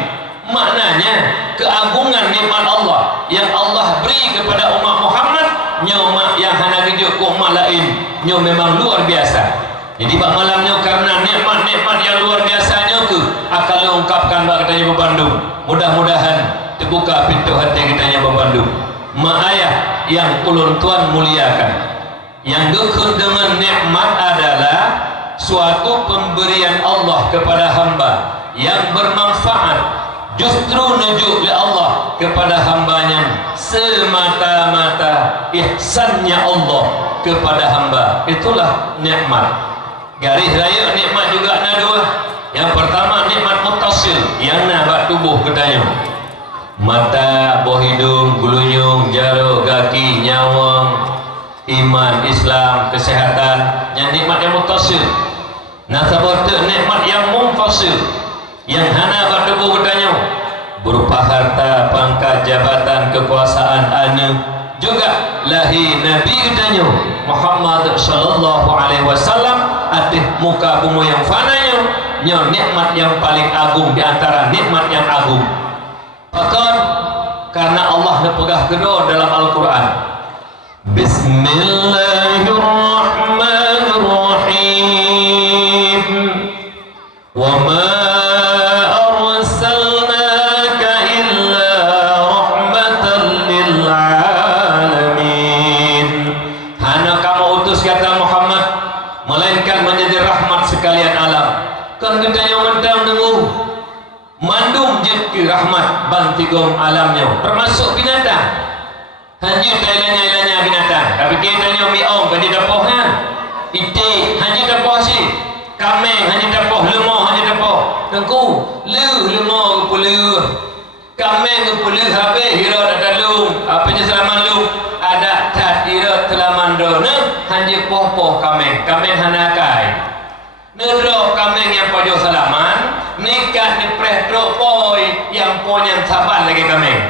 Maknanya keagungan nikmat Allah yang Allah beri kepada umat Muhammad, nyomak yang hana nejuk ke umat lain, nyo memang luar biasa. Jadi bak malamnya karena nikmat-nikmat yang luar biasanya ke akal ungkapkan bak katanya Babandung. Mudah-mudahan terbuka pintu hati kitanya Babandung. Mak ayah yang ulun tuan muliakan, yang gekun dengan nikmat adalah suatu pemberian Allah kepada hamba yang bermanfaat, justru nujuk oleh Allah kepada hambanya semata-mata ihsannya Allah kepada hamba. Itulah nikmat. Garis raya nikmat juga ada dua. Yang pertama nikmat mutasil yang nak tubuh katanya, mata, buah hidung, gulunyung, jaro, kaki, nyawang, iman, Islam, kesehatan, yang nikmat yang mutasil. Nah seperti nikmat yang munfasil yang hana bertubuh katanya, berupa harta, pangkat, jabatan, kekuasaan, juga lahir Nabi katanya Muhammad sallallahu alaihi wasallam atas muka bumi yang fananya, nyo nikmat yang paling agung di antara nikmat yang agung. Bahkan karena Allah nepegah kedua dalam Al-Quran, Bismillahirrahmanirrahim, wa ma arsalnaka illa rahmatan lil alamin. Hana kamu utus kata Muhammad melainkan menjadi rahmat sekalian alam. Kan kita yang mentang dengung mandum jeki rahmat bantigom alamnya, termasuk binatang. Haji ilanya binatang. Tapi kita ni miong kadi dapohnya. Itik haji dapoh si. Kameng haji dapoh, lemah haji dapoh. Tengku lemah kepulu. Kameng kepulu habis hira dak lung. Apa je selaman lung? Ada tat hira telaman dona haji poh-poh kameng. Kameng hanakai. Nedro kameng yang pojo salaman, nikah ni prehtro poi yang ponyan saban lagi kameng.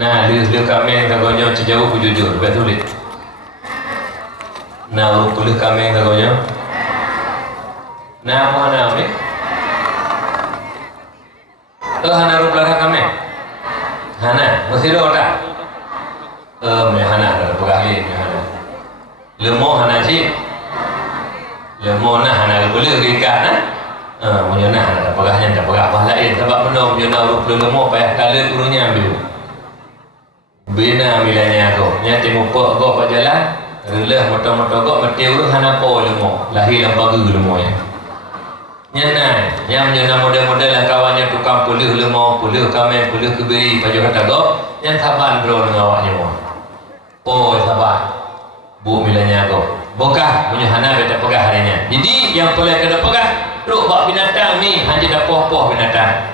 Nah, dia kameng tagonya sejauh jujur, betul tulis. Nah, urut tulis kameng tagonya. Nah, mana ni? Hana urut lara kameng. Hana, masih ada tak? Hana dah pegahli, hana. Lemah hana sih. Lemah nah hana boleh gikat nah. Punya nah hana pegahnya tak pegah bah lain sebab benar punya nah urut lemah payah kala turunnya ambil. Bina milanya aku nyati muka aku pak jalan relah motor-motor aku mati urut hana po lemah lahir dan bagi lemah ya nyanai yang menyana model-model yang kawannya tukang pulih lemah pulih kameng pulih kebiri baju kata aku yang saban bro dengan awaknya oh saban bu milanya aku bokah punya hana beta pegah harinya. Jadi yang boleh kena pegah duk bak binatang ni hanya dah poh-poh binatang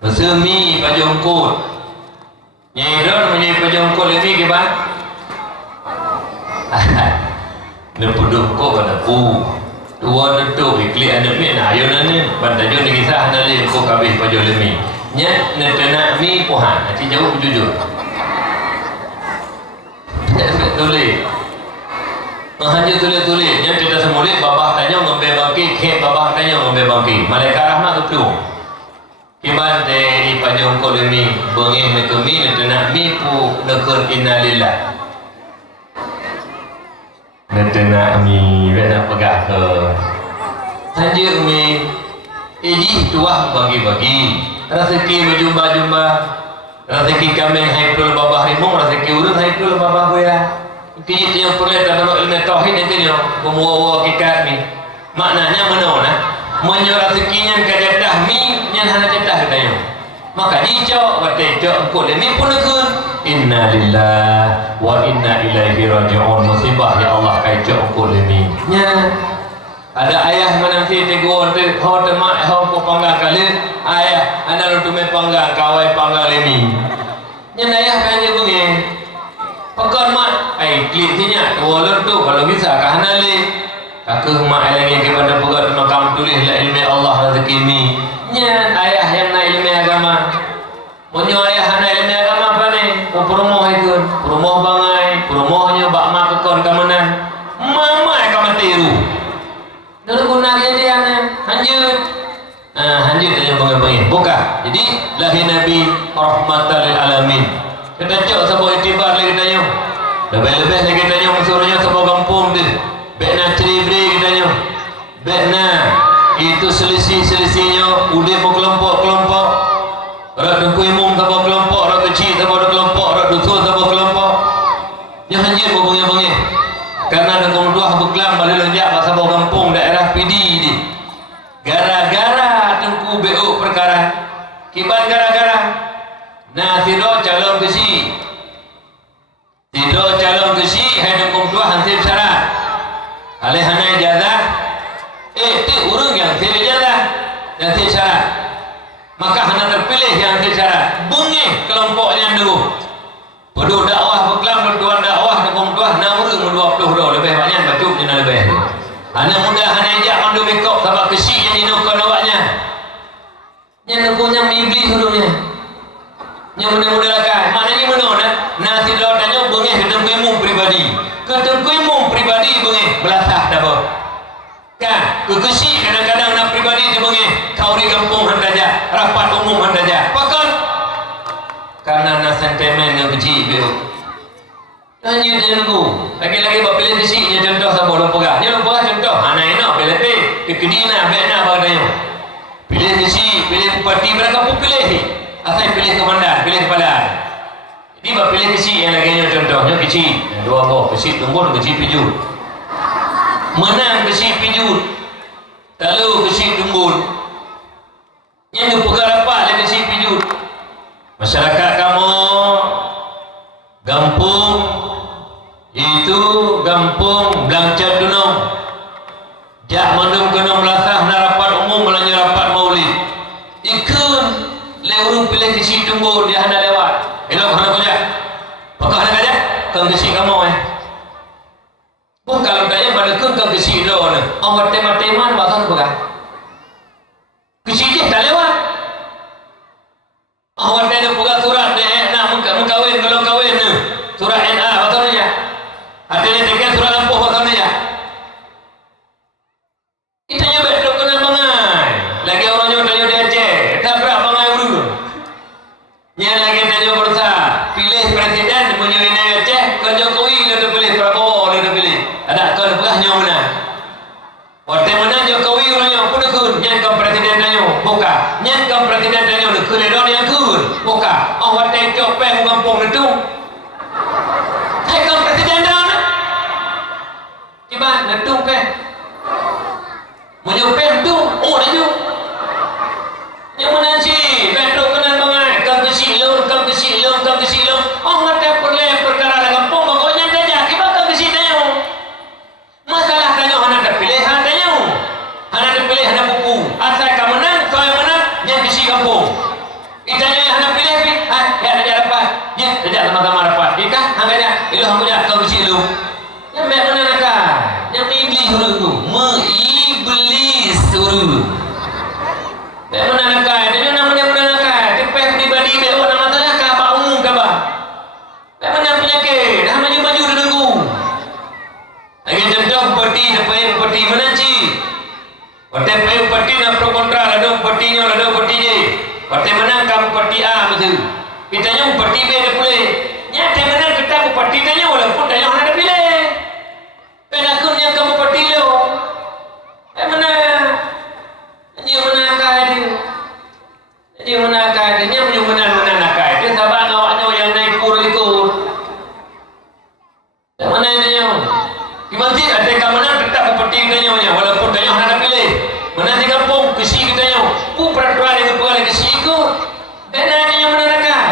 bersemi baju ungkut nyedon punya baju ungkut lebih ke bang nepuduk kok pada pu dua netuk ikli anak mi nah ayo nani bantajo ni kisah nali kok kabeh baju lemi nya netena mi pohan nanti jauh jujur tulis hanya tulis-tulis yang kita semulik babah tanya ngombe bangki ke babah tanya ngombe bangki malaikat rahmat itu kiban di pajong kolemi bengih mekemi netena mi pu nekun innalillah netena mi bena pegah ke hanya mi iji tuah bagi-bagi rezeki berjumpa-jumpa rezeki kami haipul babah rimung rezeki urut haipul babah goya kini yang perlu dalam ilmu tauhid itu ni membawa hakikat ni maknanya menona menyurat rezekinya ke jadah mi yang hana jadah katanya maka dicok batai cok engkau demi pun nekun inna lillah wa inna ilaihi raji'un musibah ya Allah kai cok engkau demi nya ada ayah menanti tegur te ho temak ho ko panggang kali ayah anda untuk me panggang kawai panggang lemi nya ayah kan je bungi Pekon mat, tinya walau tu kalau bisa kahana le aku mak lagi kepada pegat makam tulis la ilmu Allah rezeki ni nya ayah yang na ilmu agama monyo ayah na ilmu agama apa ni promoh itu promoh bangai promohnya bak mak kekon kamanan mama ka matiru lalu guna dia hanjut hanjut tanya bangai buka jadi lahir nabi rahmatan lil alamin kita cok sebuah itibar lagi tanya lebih-lebih lagi tanya musuhnya sebuah kampung tu bekna ceribri kita tanya bekna itu selisih-selisihnya udah berkelompok-kelompok orang dukui imum sebuah kelompok orang kecil sebuah kelompok orang dusun sebuah kelompok yang hanjut berbangai-bangai karena ada dua beklam balik lonjak pasal sebuah kampung daerah PD ni gara-gara tengku BO perkara kiban gara-gara nah tidak calon kesi tidak calon kesi hai dukung tua hansip syarat alih hana ijazah tu urung yang hansip ijazah yang hansip syarat maka hana terpilih yang hansip syarat bunyi kelompoknya dulu waduh dakwah beklam berduan dakwah dukung tua nah urung 20 lebih banyak bacuk jena lebih hana mudah hana ijak mandu bekok sabak kesi yang dinukan awaknya yang nukunya iblis hurungnya yang mudah-mudah lakai maknanya mana nasi lautannya bengih ketengkuimu pribadi bengih belasah dah apa kan kekesi kadang-kadang nak pribadi dia bengih kau di kampung hendaja rapat umum hendaja pakon karena nak sentimen yang kecil biru hanya dia nunggu lagi-lagi buat pilih besi dia contoh sama orang pegang dia orang pegang contoh anak enak pilih kedina bekna bagainya pilih besi pilih bupati mereka pun pilih asal pilih komandan, pilih kepala. Jadi buat pilih kecil yang lainnya contohnya kecil. Dua buah kecil tunggul, kecil pijut. Menang kecil pijut. Lalu kecil tunggul. Yang dipegang rapat dia kecil pijut. Masyarakat kamu Gampung itu Gampung Blangcat Dunong. Jak mandum kena melasah rapat umum belanja rapat maulid. Ikun lewurung pilih kisi tunggul dia hendak lewat elok hendak kerja pakah hendak kerja kang kisi kamu pun kalau tanya pada kang kisi lo awak tema-tema bahkan pakah kisi dia tak lewat awak tanya pakah surat dia nak mengkawin kalau kawin surat NA bahkan aja hatinya tekan surat lampuh bahkan aja itanya betul kena bangai lagi orangnya tanya dia Aceh tak berapa yang lagi tanya bersa pilih presiden punya ini Aceh ke Jokowi dia pilih Prabowo dia pilih ada kau belahnya mana waktu mana Jokowi orangnya pun ikut yang ke presiden tanya buka yang ke presiden tanya dia kedon yang ikut buka waktu copeng kampung itu hai ke presiden dah tiba netung pe menyupen tu oh dia yang mana sih betul kena bangai kau kesilong orang ada perkara dalam kampung pokoknya tanya kita kau kesilong masalah tanya hana terpilih hana terpilih hana buku asal kau menang kau yang menang yang kesi kampung itanya yang hana pilih ya ada dapat ya tidak sama-sama dapat kita hanganya itu hangnya kau kesilong yang mana nakal yang iblis suruh yang mana nakal dia namanya nakal tepeh pribadi dia orang masalah kah umum kah bah mana penyakit dah maju dia nunggu lagi contoh parti mana sih parti nak pro kontra ada partinya parti menang kamu parti A betul kitanya parti B dia boleh nyata menang kita parti tanya walaupun tanya ada pilih penakunnya kamu parti lo mana dia menakah dia mana nakah dia sabar awaknya yang naik likur yang mana dia di masjid ada keamanan tetap seperti tanya walaupun tanya hendak pilih mana di kampung kesi kita peraturan yang berpegang kesi ikut dan yang mana nakah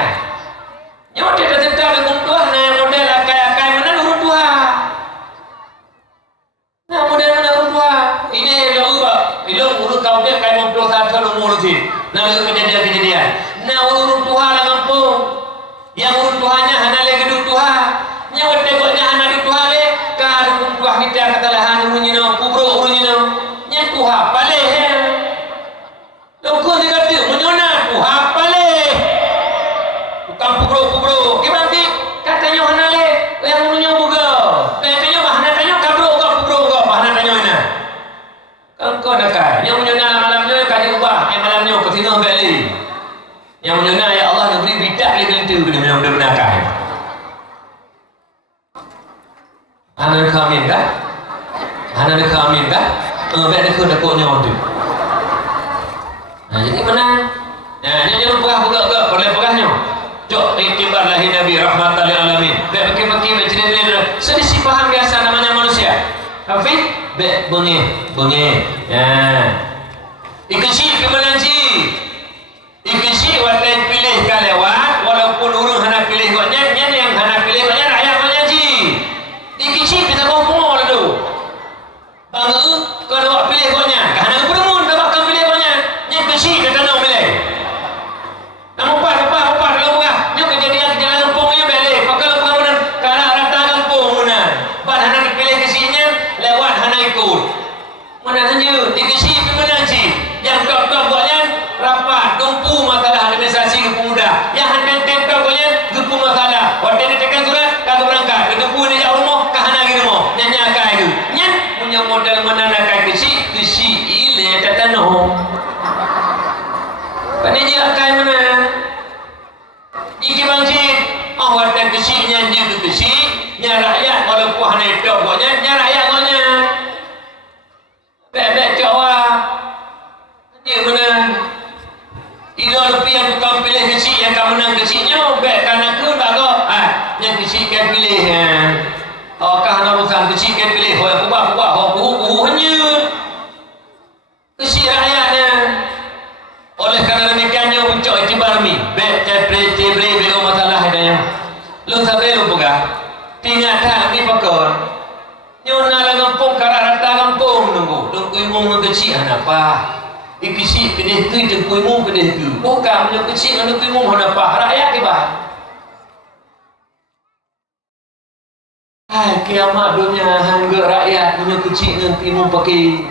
yang dia tetap dengan tuah yang model akai mana urut tuah nah model mana urut tuah ini Ilong urut kau dia kayak mau saat umur sih. Nah itu kejadian. Nah urut Tuhan lah kampung. Yang urut Tuhannya hana lagi duduk Tuhan. Yang bertegoknya hana duduk Tuhan. Yang menyuna ya Allah nak beri bidak dia tentu kena benar-benar kaya. Anak kami kan? Anak kami kan? Baik dia kena koknya tu. Jadi mana? Dia jangan pegah-pegah boleh pegahnya. Cok iktibar lahir Nabi rahmatan lil alamin. Baik pakai cerita-cerita. Sedisi faham biasa namanya manusia. Hafiz, baik bengi. Ikesi ke mana ci? Ikesi watai pilih kalewat walaupun urung hana pilih goknya yang hana pilih goknya rakyat goknya ci. Ikesi kita ngomong lalu. Bangga kalau pilih goknya, hana bermun dapat pilih goknya. Yang kesi kita nak pilih. Namun apa kalau bukan, yang kejadian kampungnya balik. Pakal pengawalan karena rata kampung mana. Ban hana pilih kesinya lewat hana ikut. Mana hanya dikesi mana ci? Yang top goknya rapat, gempu masalah administrasi gempu muda. Yang hantar goknya gempu masalah. Waktu dia tekan surat, kagak berangkat. Gempu dia jauh rumah, kahana lagi rumah. Nyanyi akai itu. Nyan punya modal mana nak kesi ile tatano. Pani je akai mana? Iki bangsi, awak tak kesi nyanyi ke kesi, nya rakyat walaupun hanya top goknya, nya rakyat goknya. Bebek Jawa. Dia mana? Idol yang tukang pilih kesi yang kamu menang kesinya, bek karena ku tak kau. Yang kesi kan pilih. Kah nak urusan kesi kan pilih. Hoi kubah, buhu hanya kesi rakyatnya. Oleh kerana demikiannya uncok itibar mi. Bek cebre bego masalah adanya. Lu sampai lu buka. Tinggal tak ni pakor. Nyona lah kampung karena rata kampung nunggu imum kecil apa? Ikisi kedih tu jengku imum kedih tu. Bukan punya kecil nunggu imum apa? Rakyat tiba. Hai kiamat dunia hangga rakyat punya kecil nunggu imum pakai.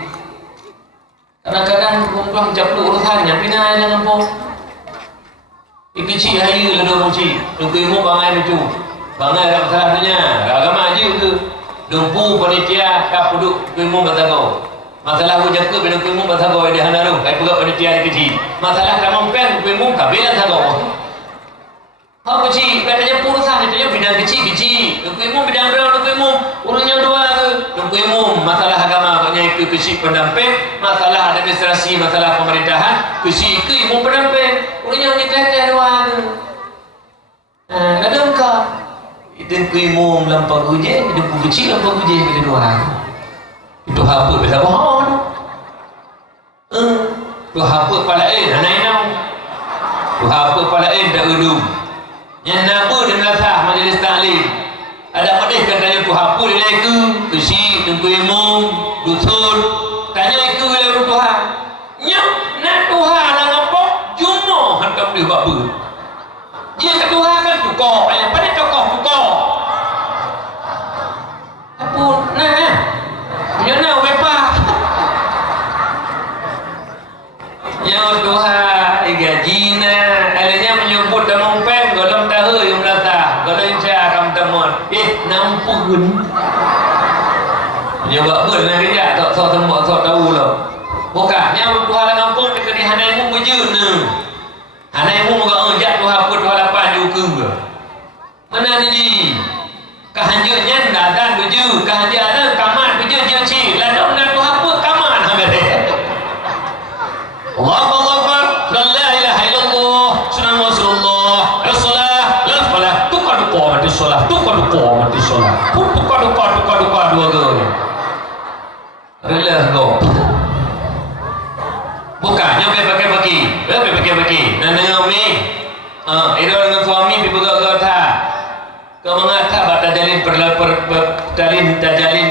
Kadang-kadang kumpang caplu urusannya pindah dalam kampung. Ikisi hayu lalu muci nunggu imum bangai macam. Bangai dalam salahnya agama aja tu. Dumpu panitia kap duduk kuimu batago. Masalah hujak ke bila kuimu batago dia hanaru. Kai pegak panitia kecil. Masalah kamu pen kuimu kabelan tago. Ha kecil, katanya urusan itu bidang kecil. Kuimu bidang berapa kuimu? Urusnya dua ke. Kuimu masalah agama katanya itu kecil pendamping, masalah administrasi, masalah pemerintahan, kecil ke imu pendamping. Urusnya hanya kata dua ke. Ada engkau. Itu kuimu melampau hujai, itu kecil melampau hujai bila dua. Itu apa bila bohong? Itu apa pala hanai nau. Itu apa pala tak udum. Yang nama dan lasah majlis taklim. Ada pedih katanya itu apa dia ke? Kecil dan kuimu, dusun. Tanya ke bila Tuhan. Nyok nak Tuhan nak ngapok jumo hantam dia bapa. Dia ke Tuhan kan tukar, pada tukar. Apa nah? Dia nak apa? Yang Tuhan gajina, alanya menyebut dalam pen, golong tahu yang melata, golong cia kamu temun. Nampun. Dia buat apa dengan dia? Tak tembak, tak tahu lah. Bukan, yang Tuhan nak ngampun dekat di hanaimu bujur ni. Hanaimu moga ejak Tuhan pun Tuhan lapan juga. Mana ni? Kehanjurnya dan bujur, kehanjuran kamat bujur janci. Lalu nak Tuhan pun kamat hampir. Allahu Akbar, la ilaha illallah, sunnah Rasulullah, Rasulullah, la falah, tukar mati solat, tukar dua kali. Rela go. Bukannya pakai. Nana mi. Itu dengan suami pergi ke ta. Kau mengata bata jalin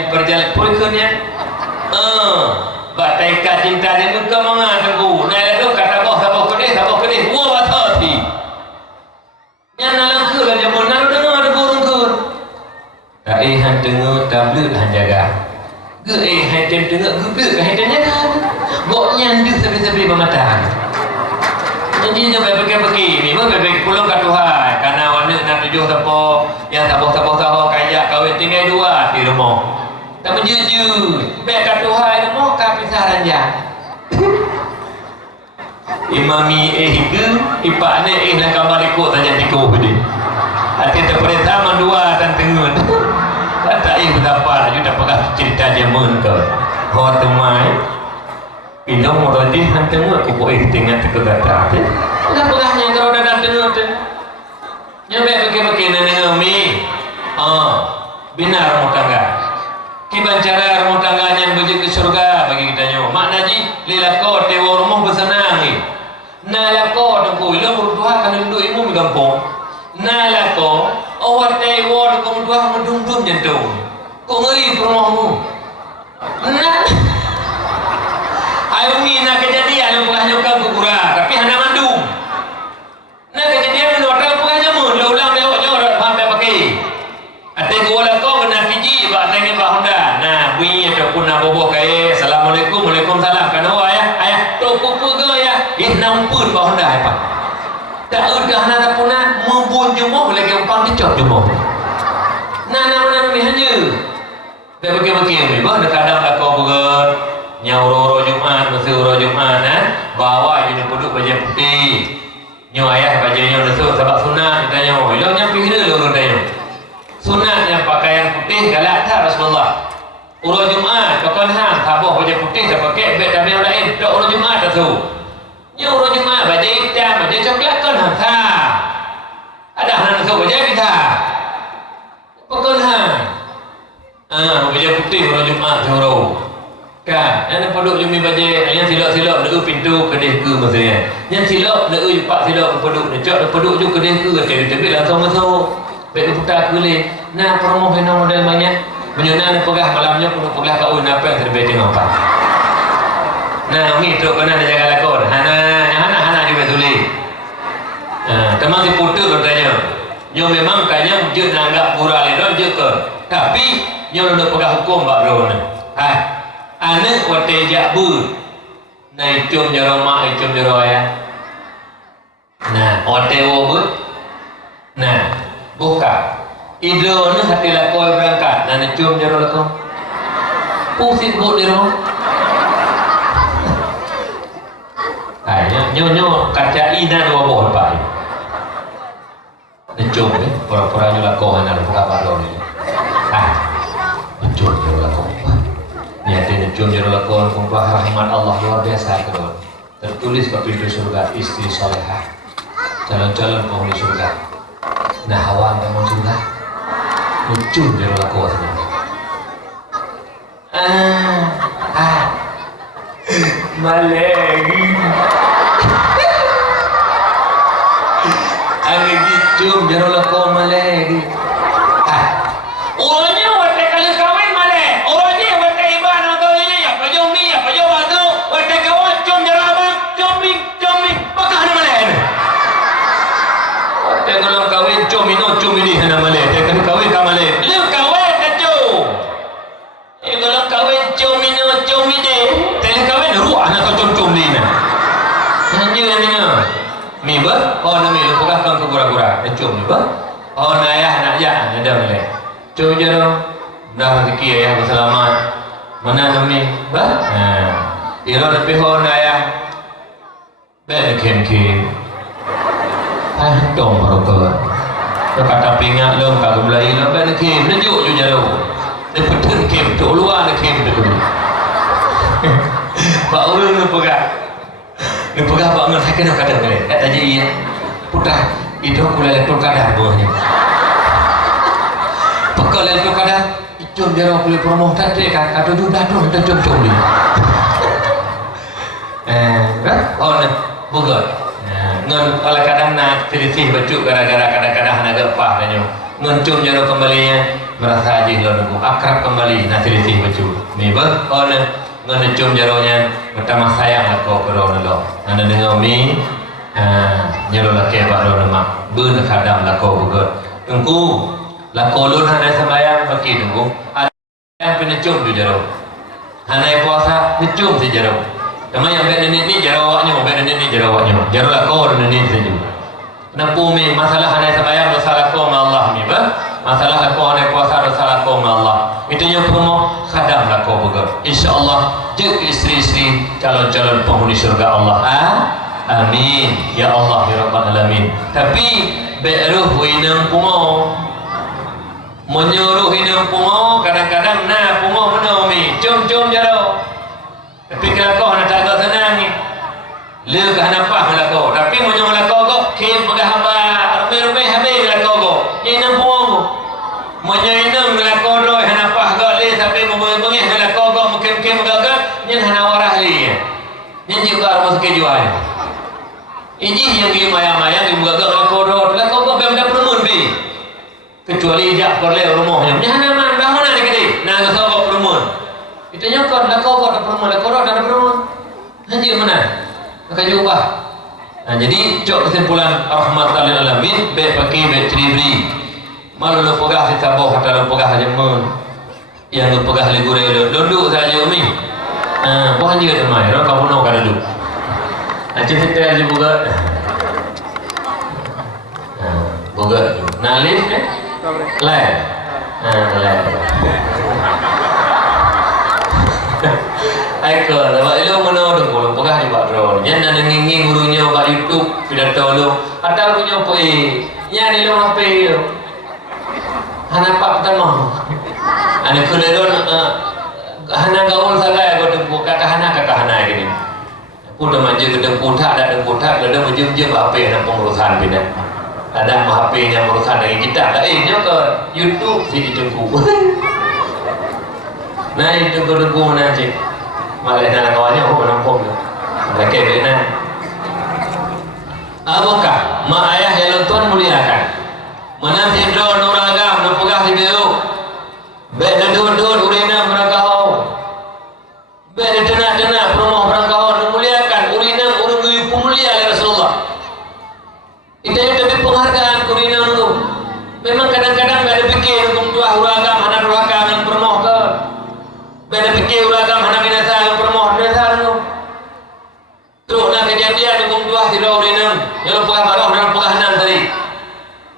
perjalanan perikutnya. Bata ikat cinta dia kau mengata ku. Nai lalu kata sabah kedih. Wah batati. Yang nalang ke lah jamun nalu dengar ada burung ke. Kai han dengar tablet han jaga. Ge hai tem dengar gebek hai tem jaga. Gok nyandu sepi-sepi bermata. Jadi dia pakai ni, pakai pulang kat Tuhan. Karena warna nak tujuh siapa, yang sabah kaya kawin tinggal dua di rumah. Tak menjujur, baik kat Tuhan rumah kau pisah ranjang. Imami hidup ipak ni nak kamar ikut tanya tiku ni hati terperintah mandua dan tengun kata betapa juga pegang cerita jamun ke hot temai pindah moradi hantu aku boleh tinggal tegur kata udah pegahnya kalau dah tengun tu nyampe pakai neneng mi binar rumah tangga kiban cara rumah tangganya menuju ke surga bagi kita nyo maknanya lilako tewa rumah bersenang nalako dengku ilo berdua kalau duduk imu di kampung nalako awak tewa dengku berdua mendung-dung jantung kok ngeri rumahmu nah ayo mina kejadian yang pernah nyokap kukura tapi hanya mandung nah kejadian menurut aku pernah nyamun ulang lewatnya orang sampai pakai ate gua kau kena fiji bak tengok bak Honda nah bunyi ataupun nak boboh kaya assalamualaikum waalaikumsalam kan ayah tu kupu ke ya nampun bak Honda apa tak udah nak pun membun jumlah boleh ke umpang dicop jumlah nah mana ni hanya dah bagi ni bah kadang tak kau berat nyauro Jumat masuk Jumat bawa je duduk baju putih nyo ayah bajunya nusuk sebab sunat ditanya ilo nyampi hina lo tanya sunat yang pakaian putih galak tak Rasulullah urut Jumat kau hang tabuh baju putih tak pakai beg dan yang lain tak urut Jumat tak tu nyo urut Jumat baju hitam baju coklat kan hang tak ada hang nusuk baju kita pokok hang baju putih urut Jumat joro kan yang penduk jumi baju yang silap-silap nak pintu kedai ke maksudnya yang silap nak pak silap penduk nak cak penduk juga kedai ke tapi langsung masuk baik putar kulit nah promo henang model banyak menyunan pegah malamnya pun pegah kau apa yang terbaik tengok apa nah ni tu kena ada jaga lakon hana juga tulis teman si putu katanya nyo memang kanya je nanggap pura ledon je ke tapi nyo nak pegah hukum bak bro anak wate jabu na icum jaro mak icum jaro ayah nah wate wobut nah buka idlo ni hati lakoi berangkat dan icum jaro lakon pusing bot di rumah nyo kaca ina dua boh pak icum ni pura-pura nyo lakon anak buka balon ni icum jaro lakon niatin icum jaro lakon kumpah rahmat Allah luar biasa kedon tertulis ke pintu surga istri solehah calon-calon penghuni surga nah hawa memang surga icum jaro lakon malegi agi icum jaro lakon malegi orangnya wate kali kawin male orangnya wate iban atau ini ya pajomi ya pajomatu wate kawan cum jaro abang comi bakal ada male wate kalau kawin cum ini hana male dia kan kawin ka male lu kawin ka cum kalau kawin cum ini tele kawin ruah nak cum ni nah hanya mi ba oh nami lu pegah kan kura-kura cum ni ba oh nayah nak ya ada male cum jaro dah rezeki ayah berselamat mana nami ba iro lebih ho nayah ben kem dong merokok kata pingat lo kagum lain lo ben kem nejuk je jaro dia peter kem tu luar dia kem tu pak ulun lu pegah pak ngan saya kena kata boleh kata je iya putra itu kula letul kadar buahnya pekal letul kadar icum jaro kulit promoh tadi kan kata judah tu kita cum ni oh ne bugot ngan oleh kadang nak selisih baju gara-gara kadang-kadang nak gepah kanyo ngan cum jaro kembalinya merasa aja lo nunggu akrab kembali nak selisih baju ni ba oh ne ngan cum jaronya pertama sayang aku kalau lo ngan dengar mi nyaro laki pak lo nama ben kadang lako bugot tunggu lako lo hana sembayang bagi tunggu ada yang kena cum di jaro hana puasa dicum si jaro sama yang beda ni jaro awaknya beda ni jaro awaknya jaro lako dan ni saja nampu mi masalah hana sembayang dosa lako sama Allah mi ba masalah lako hana puasa dosa lako sama Allah itu yang promo khadam lako bugot insyaallah je isteri-isteri calon-calon penghuni surga Allah Amin ya Allah ya Rabbal Alamin. Tapi beruh winang pungo menyuruh hinang pungo kadang-kadang na pungo menomi cum-cum jaro. Tapi kalau kau nak jaga tenang ni le kah nampak melako tapi menyuruh melako kau kim pegah hamba rumah-rumah habis melako kau hinang pungo menyenang melako roh nampak kau le sampai membengih melako kau mungkin megagak nyen hana warah li nyen juga rumah kejuan ini yang maya-maya yang megagak melako roh melako kau benda permun bi kecuali jak korle rumahnya nyana man dah mana ni kedi na ga kau permun itu nyokot dah kau dah permun dah korok dah permun haji mana akan jubah. Nah, jadi cok kesimpulan rahmatan lil alamin be pakai be tribri malu lo pegah si taboh kata lo pegah aja mun yang lo pegah li gure lo duduk saja umi buah haji kata mai ro kau no kada duduk cerita aja buka buka nalif ke lain lain Aiko, lewat itu mana orang kalau pegah di bawah drone. Yang nak ngingin gurunya buat YouTube, pidato lo. Atau gurunya apa? Yang ni lo apa lo? Hana pak pertama. Ane kuleron, hana gaul sagai aku tempuh kata hana gini. Pudah maju ke tempuh tak ada tempuh tak ada maju apa yang pengurusan bina. Ada mah HP yang pengurusan dari kita. Nyoka YouTube si ditempuh. Nah itu kudu mana cik. Malah nak kawannya aku menampung tu. Mereka benar. Apakah mak ayah yang Tuhan muliakan? Mana hidro nuragam nupugah hidup. Beda dun urina berakau. Beda tenak perumahan berakau muliakan urina urungi pemulia oleh Rasulullah. Itu tapi penghargaan urina itu. Memang kadang-kadang beda fikir untuk dua uragam mana uragam yang perumahan ke. Beda fikir uragam mana binasa teruklah kejadian hukum dua tidak urinam yang pegah barang dan pegahanan tadi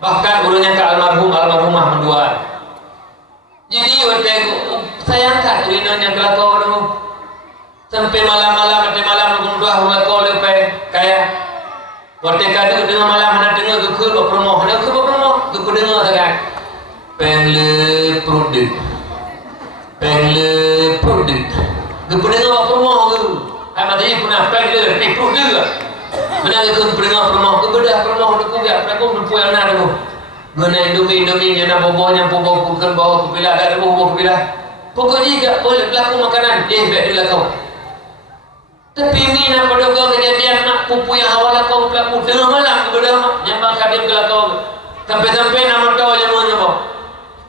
bahkan urunnya ke almarhumah mendua jadi waktu sayangkan urinannya kelakau dulu sampai malam hukum dua kelakau lepai kaya waktu kadu dengan malam mana dengar ke berpromoh ke dengar sangat pengle produk ke dengar berpromoh ke Amatnya punah pegler, pekru juga. Benar itu pernah kebedah pernah untuk juga. Aku mampu yang nak aku. Guna Indomie yang nak bobohnya boboh bukan bawa ke pilah ada boboh ke pilah. Pokoknya juga boleh pelaku makanan. Baik dia kau. Tapi mina pada kau kejadian nak pupu yang awal kau pelaku tengah malam kebedah mak nyambang kadim ke kau. Sampai nama tahu yang mana kau.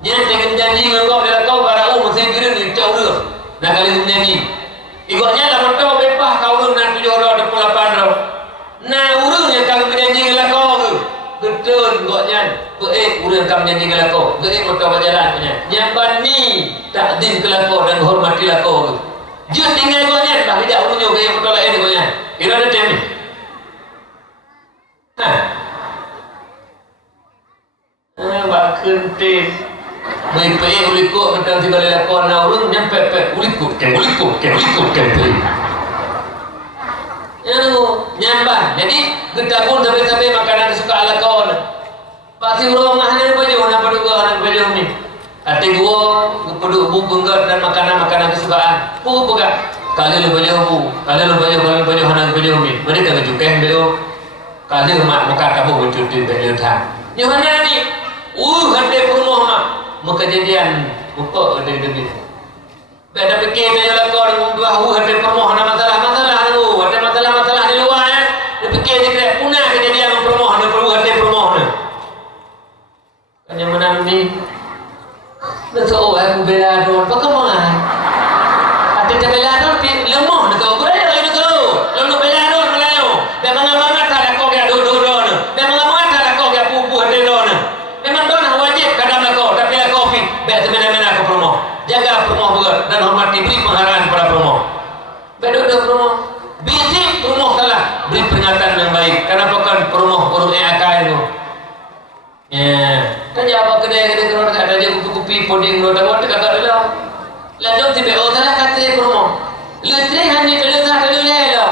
Jangan dengan janji dengan kau dia kau barang mesti kirim di jauh dia. Nak kali menjanji. Igotnya lah tahu bepah kau nak 7 orang 28 orang. Nah urungnya kau berjanji dengan kau tu. Betul igotnya. Urung kau berjanji dengan kau. Geik motor berjalan punya. Nyamban ni takdim ke kau dan hormati kau tu. Dia tinggal igotnya dah tidak urungnya geik motor lain igotnya. Kira ada tem ni. Bakun tem. Mereka ulikut macam si balai lakon na urung nyampe ulikut ke yang nyambah jadi kita pun sampai makanan kesukaan lakon pasti urung mahal baju nak paduga baju ni ati gua peduk buku dan makanan kesukaan buka kali lu baju hanan baju ni mereka kejukan beliau kali mak muka kamu bercuti beliau tak Yohana ni hati perumahan mak kejadian buka gede-gede. Beda fikir dia lakon dua hati permohonan masalah tu, ada masalah di luar dia fikir dia punah kejadian permohonan hati permohonan. Kan yang menang ni betul aku bela don, pakai mana? Hati dia bela don lemah nak kau berada ini kau. Lalu bela don melayu. Memang amat tak kau dia don. Memang amat tak kau dia pupu hati don. Memang don wajib kadang kau tapi biar semena-mena ke promo jaga promo juga dan hormati beri penghargaan kepada promo bedok promo bisi promo salah beri peringatan yang baik kenapa kan promo urung akal itu kan jawab kedai kalau ada je kupi puding lo dah waktu kakak dulu lalu tiba salah kata promo listrik hanya kalau sah kalau le lo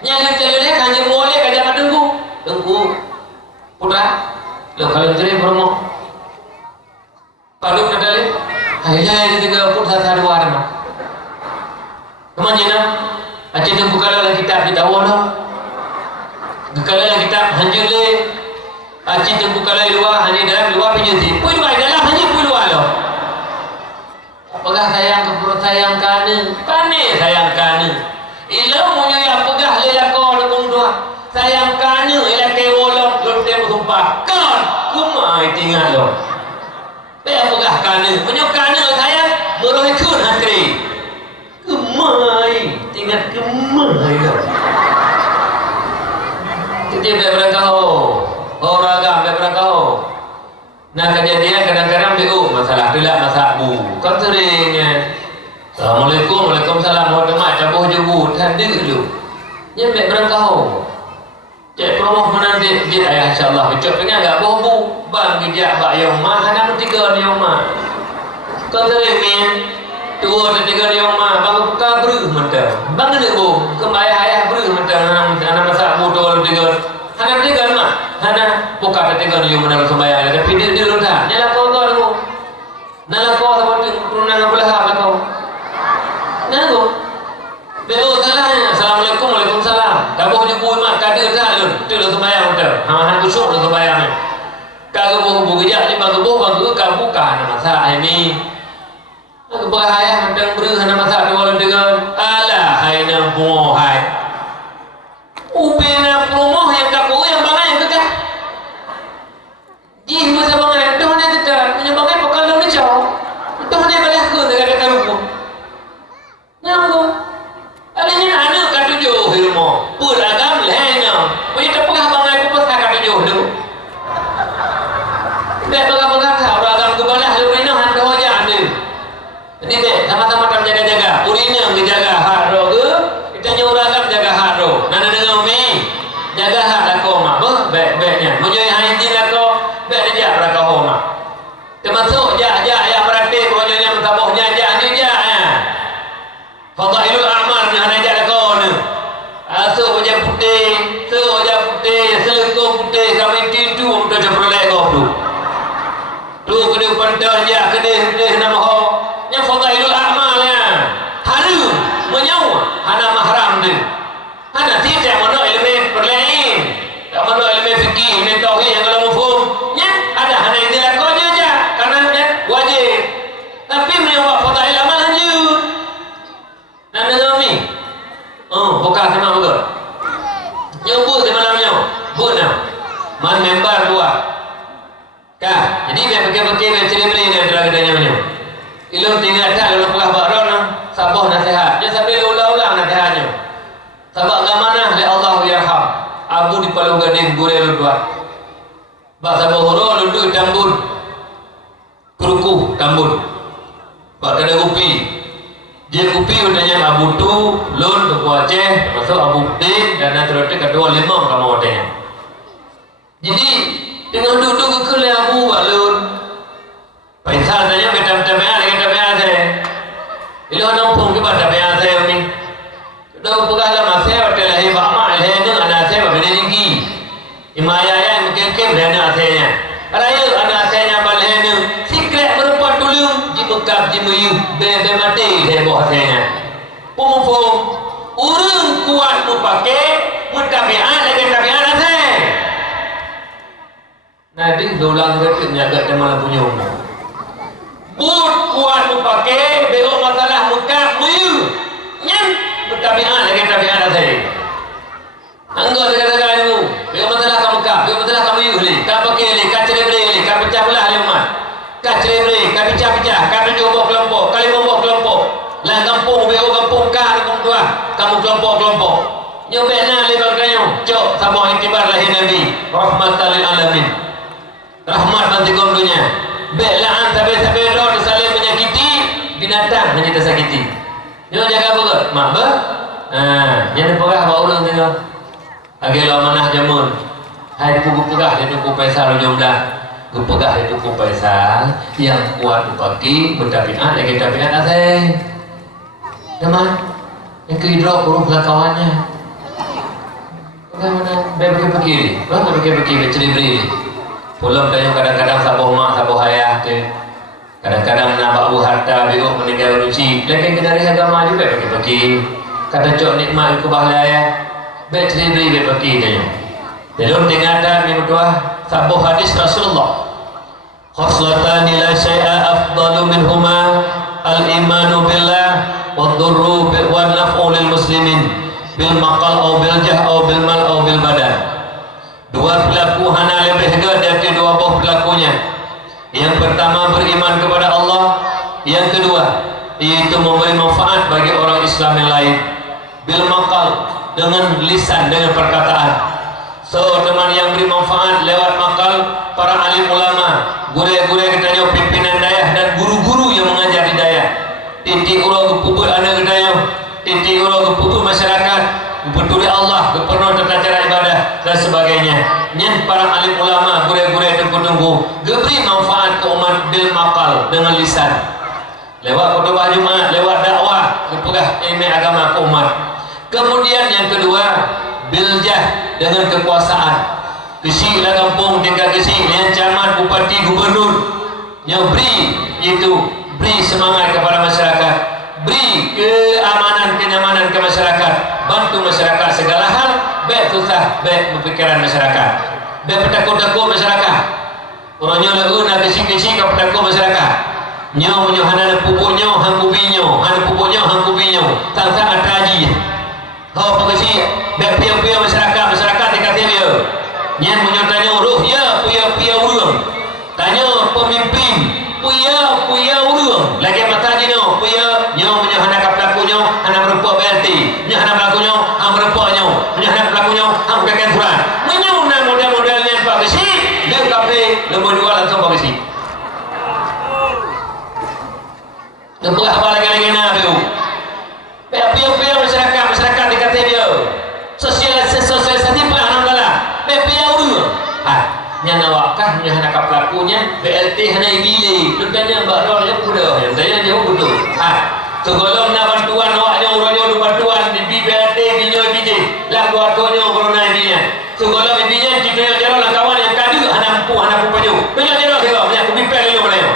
yang kalau le hanya boleh putra lo kalau jadi promo kalau kadali ayah ini juga putra satu orang mah kemana aja tu bukan lagi kitab kita wala bukan lagi kitab hanjur le aja tu bukan lagi luar hanya dalam luar penjudi pun luar dalam hanya pun luar lo apakah sayang ke sayang kana pane sayang kana ilmu yang pegah le lakon kong dua sayang kana ila ke wolok lonte sumpah kan kumai tinggal lo dia pegah kana menyok kana saya meroh kun hantri kumai tinggal kumai lo jadi berkau orang agam berkau nah kejadian kadang-kadang BU masalah pilak masak bu kan seringnya Assalamualaikum Waalaikumsalam Waalaikumsalam cabuh jebut hadir dulu ya baik berkau cek promoh menanti jid ayah insyaAllah kecok pengen agak boh bang kejap bak yomah hanya bertiga di yomah kan seringnya dua atau tiga di yomah bang buka beruh mentah bang ada bu kembali ayah beruh mentah anak masak bu dua atau tiga hanya bertiga mah hanya buka atau tiga di yomah dalam sembahyang tapi dia lontar nyala kau tu aku nyala kau seperti turunan belah apa kau nanggu beo salahnya Assalamualaikum Waalaikumsalam dabuh jebui mak kadir dah lun tu lo sembahyang betul ha kusuk lo sembahyang kalau buh gejak ni bang buh bang ka buka nama masak ini aku bahaya mandang beruh nama masak dua dengan alah hai na buh hai upena promoh yang kaku yang bangai ke jih masa bangai tu hanya dekat punya bangai pakal lo ni jauh tu hanya balik aku dekat karuku nyambo alihnya anak katujuh ilmu pun agam lehnya punya terpegah bangai aku pas katujuh dulu dek pegah-pegah kau agam kebalah lu rina hantu aja ada jadi dek sama-sama tak jaga-jaga urina menjaga hak roh ke kita nyuruh agam jaga hak roh nana dengar mi jaga hak lakau mak baik-baiknya menjadi haji lakau baik dia lakau mak termasuk yang praktik pokoknya mentabahnya Fadailul a'mal ni hanya jaga kau ni. Asuh wajah putih, selekong putih, kami tintu untuk jemput kau tu. Tu kena pandang dia, kena nama kau. Yang fadailul a'mal ya. Harum, menyawa, hana mahram tu. Hana tidak mana ilmu perlain. Tak mana ilmu fikih, ilmu tauhid yang kalau mufhum. Ya, ada hana yang dilakon je karena wajib. Tapi menyawa fadailul amal lanjut. Nanda kami bukan sama juga nyebut di malamnya buat nak man member dua kan jadi dia pakai-pakai dia ciri-ciri dia antara kita nyamannya ilmu tinggal tak lalu pegah baron sabah nasihat dia sambil ulang-ulang nasihatnya sabak gamana li Allah yarham abu di Palu Gading gure dua bak sabah horo duduk tambun kerukuh tambun bak kada kopi dia kopi udahnya Abu Tu, Lun, Tuku Aceh, termasuk Abu Din dan nanti kedua lima kamu adanya. Jadi dengan duduk ke Abu Balun, paisal tanya betam-betam ada kita biasa. Ini orang pun kita biasa ini. Dah pegah lama saya hotel lahir bama lahir anak saya berbeda tinggi. Imaya yang mungkin berada asalnya. Raya anak saya balahnya secret merupakan dulu jibukap jimuyu bebe mati heboh hasilnya pumufum urung kuat mu pakai mutabi'at lagi tabi'at asal nadi dolang dekat nyaga malam punya umur but kuat mu pakai bego masalah mukap muyu nyam mutabi'at lagi tabi'at asal anggap dekat-dekat ilmu bego masalah kamu kap bego masalah kamu yuh kap pakai kap cerai kap pecah belah umat kap cerai kap pecah-pecah kap jumbo kelompok kali bombok kelompok lah kampung beo kampung kah kampung tua kamu kelompok-kelompok nyobena lebar kayu cok sabah iktibar lahir Nabi rahmatan lil alamin rahmat bagi kaum dunia belaan sampai-sampai roh saling menyakiti binatang hanya tersakiti nyo jaga betul mak ber jangan pegah bawa ulang tengok agak amanah jamun hai pegah dia tuku paisal jumlah pegah dia tuku paisal yang kuat dipaki bertabiat lagi tabiat asal teman yang kehidrok huruf kawannya Bagaimana bagi-bagi ni? Berapa bagi-bagi beri. Pulang tanya kadang-kadang sabuh mak, sabuh ayah tu. Kadang-kadang nak bawa harta biuk meninggal ruci. Lekin kita dari agama juga bagi-bagi. Kata cok nikmat ke bahagia ayah. Baik beri bagi tanya. Dalam tingkatan ni berdoa sabuh hadis Rasulullah. Khoslatani la syai'a afdalu minhuma al-imanu billah wad-durru wal-naf'u lil muslimin bil maqal au bil jah au bil mal au bil badan. Dua pelaku hana lebih hebat dari dua buah pelakunya. Yang pertama beriman kepada Allah, yang kedua iaitu memberi manfaat bagi orang Islam yang lain. Bil maqal dengan lisan, dengan perkataan. So teman yang beri manfaat lewat makal para alim ulama, guru-guru katanya pimpinan dayah dan guru-guru yang mengajar di dayah. Titik urang kepuput anak dayah, titik urang kepuput masyarakat, peduli Allah, kepenuhan tata cara ibadah dan sebagainya. Nyen para alim ulama, guru-guru tunggu-tunggu, beri manfaat ke umat bil makal dengan lisan. Lewat khutbah Jumat, lewat dakwah, kepegah ilmu agama ke umat. Kemudian yang kedua, biljah dengan kekuasaan. Kesi lah kampung tinggal kesi, yang camat, bupati, gubernur, yang beri itu beri semangat kepada masyarakat, beri kenyamanan ke masyarakat, bantu masyarakat segala hal, baik susah, baik berfikiran masyarakat, baik petakut-takut masyarakat. Orangnya lagu nak kesi-kesi ke petakut masyarakat. Nyo hana pupuknya, hang kubinyo, hana pupuknya, hang kubinyo, tang-tang ataji. Kau pengisi biar masyarakat dikatakan dia. Nyan menyertanya uruh ya puya urang. Tanya pemimpin puya urang. Lagi mata je no puya nyo menyahana kapelakunya hana berempat BLT. Menyahana pelakunya hang berempatnya. Menyahana pelakunya hang pekan Quran. Menyuna model-modelnya Pak Besi. Dia kape nombor 2 langsung Pak Besi. Nampak apa lagi nak tu? Pia masyarakat dikata dia sosialisasi pelahanan bala pia urang nyana wakah nyana kapelakunya BLT hana gile tentanya mbak rol yang kuda yang saya jauh betul segolong na bantuan awaknya urangnya bantuan di BLT binyo biji lah guatonyo corona binya segolong binya cipnya jaro lah kawan yang kadu hana pupaju binyo jaro kego nya ku bipel yo malayo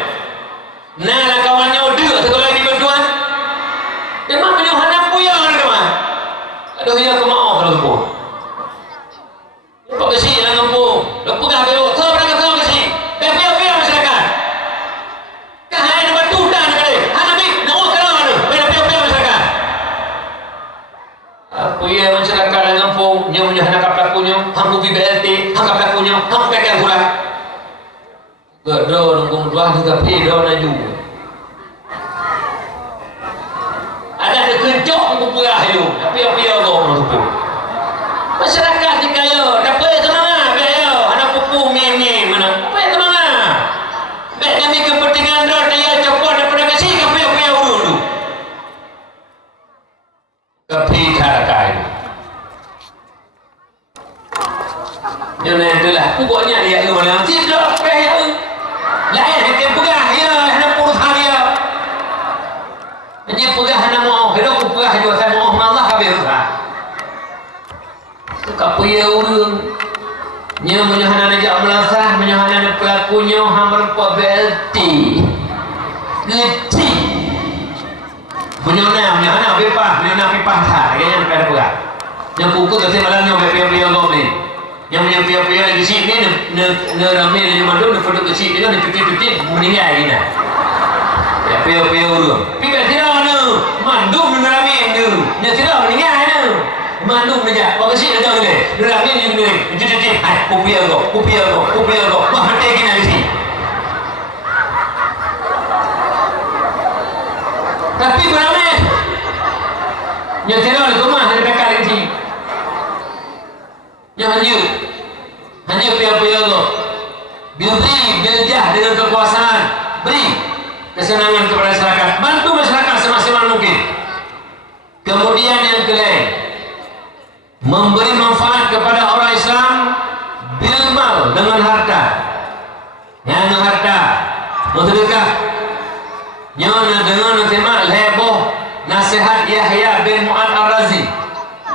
na lah kawannya udah segolong dibantuan memang binyo hana puya kan aduh ya aku maaf kalau tu Pak Besi yang kampung lepugah beo so berangkat so Besi pia masyarakat kahai nak bantu dan kali hana bi nak kalau ada pia masyarakat apa ya masyarakat yang kampung nyonya hana kapelakunya hang ku BLT hang kapelakunya hang pekan pula gedo nunggu dua juga pedo naju ada kencok ku pula ayo pia go menurutku masyarakat dikayo dapat semangat beyo anak pupu meme mana apa yang semangat baik kami kepentingan dah dia copot daripada kasi kape dulu kape carakai jangan itulah pokoknya dia itu mana tidak kayak lain yang pegah ya anak puluhan dia jadi pegah anak mau hidup pegah juga saya mau Allah habis kapuya urang nya menyahana najak melasah menyahana pelakunya hamar pak BLT geti menyahana pipah tak kayaknya nak ada pegah yang buku kasi malangnya pia goblin yang pia di sini ne rame di mandu ne foto ke sini dengan cuti meninggal gini ya pia urang pia tidak ne mandu ne rame ne tidak meninggal ne mandung aja, bagus sih ada ni. Derami ni, jadi, kupiah go, mahate gini sih. Tapi berapa? Yang tidak ada rumah ada bekal ini. Yang hanya pia go. Beri, beljah dengan kekuasaan, beri kesenangan kepada masyarakat, bantu masyarakat semaksimal mungkin. Kemudian yang kedua, memberi manfaat kepada orang Islam bil mal dengan harta. Yang harta, sedekah. Yang dengan tema heboh nasihat Yahya bin Mu'ad Ar-Razi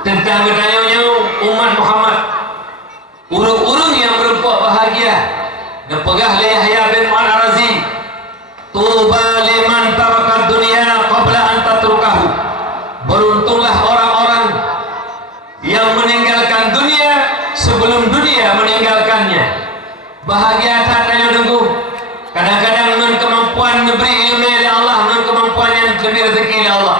tentang bertanya umat Muhammad pegah li Yahya bin Mu'ad Ar-Razi, tuba liman taraka dunia qabla an tatrukahu. Beruntunglah orang-orang yang meninggalkan dunia sebelum dunia meninggalkannya. Bahagia tatanya nunggu. Kadang-kadang dengan kemampuan memberi ilmu oleh Allah, dengan kemampuan yang lebih rezeki oleh Allah.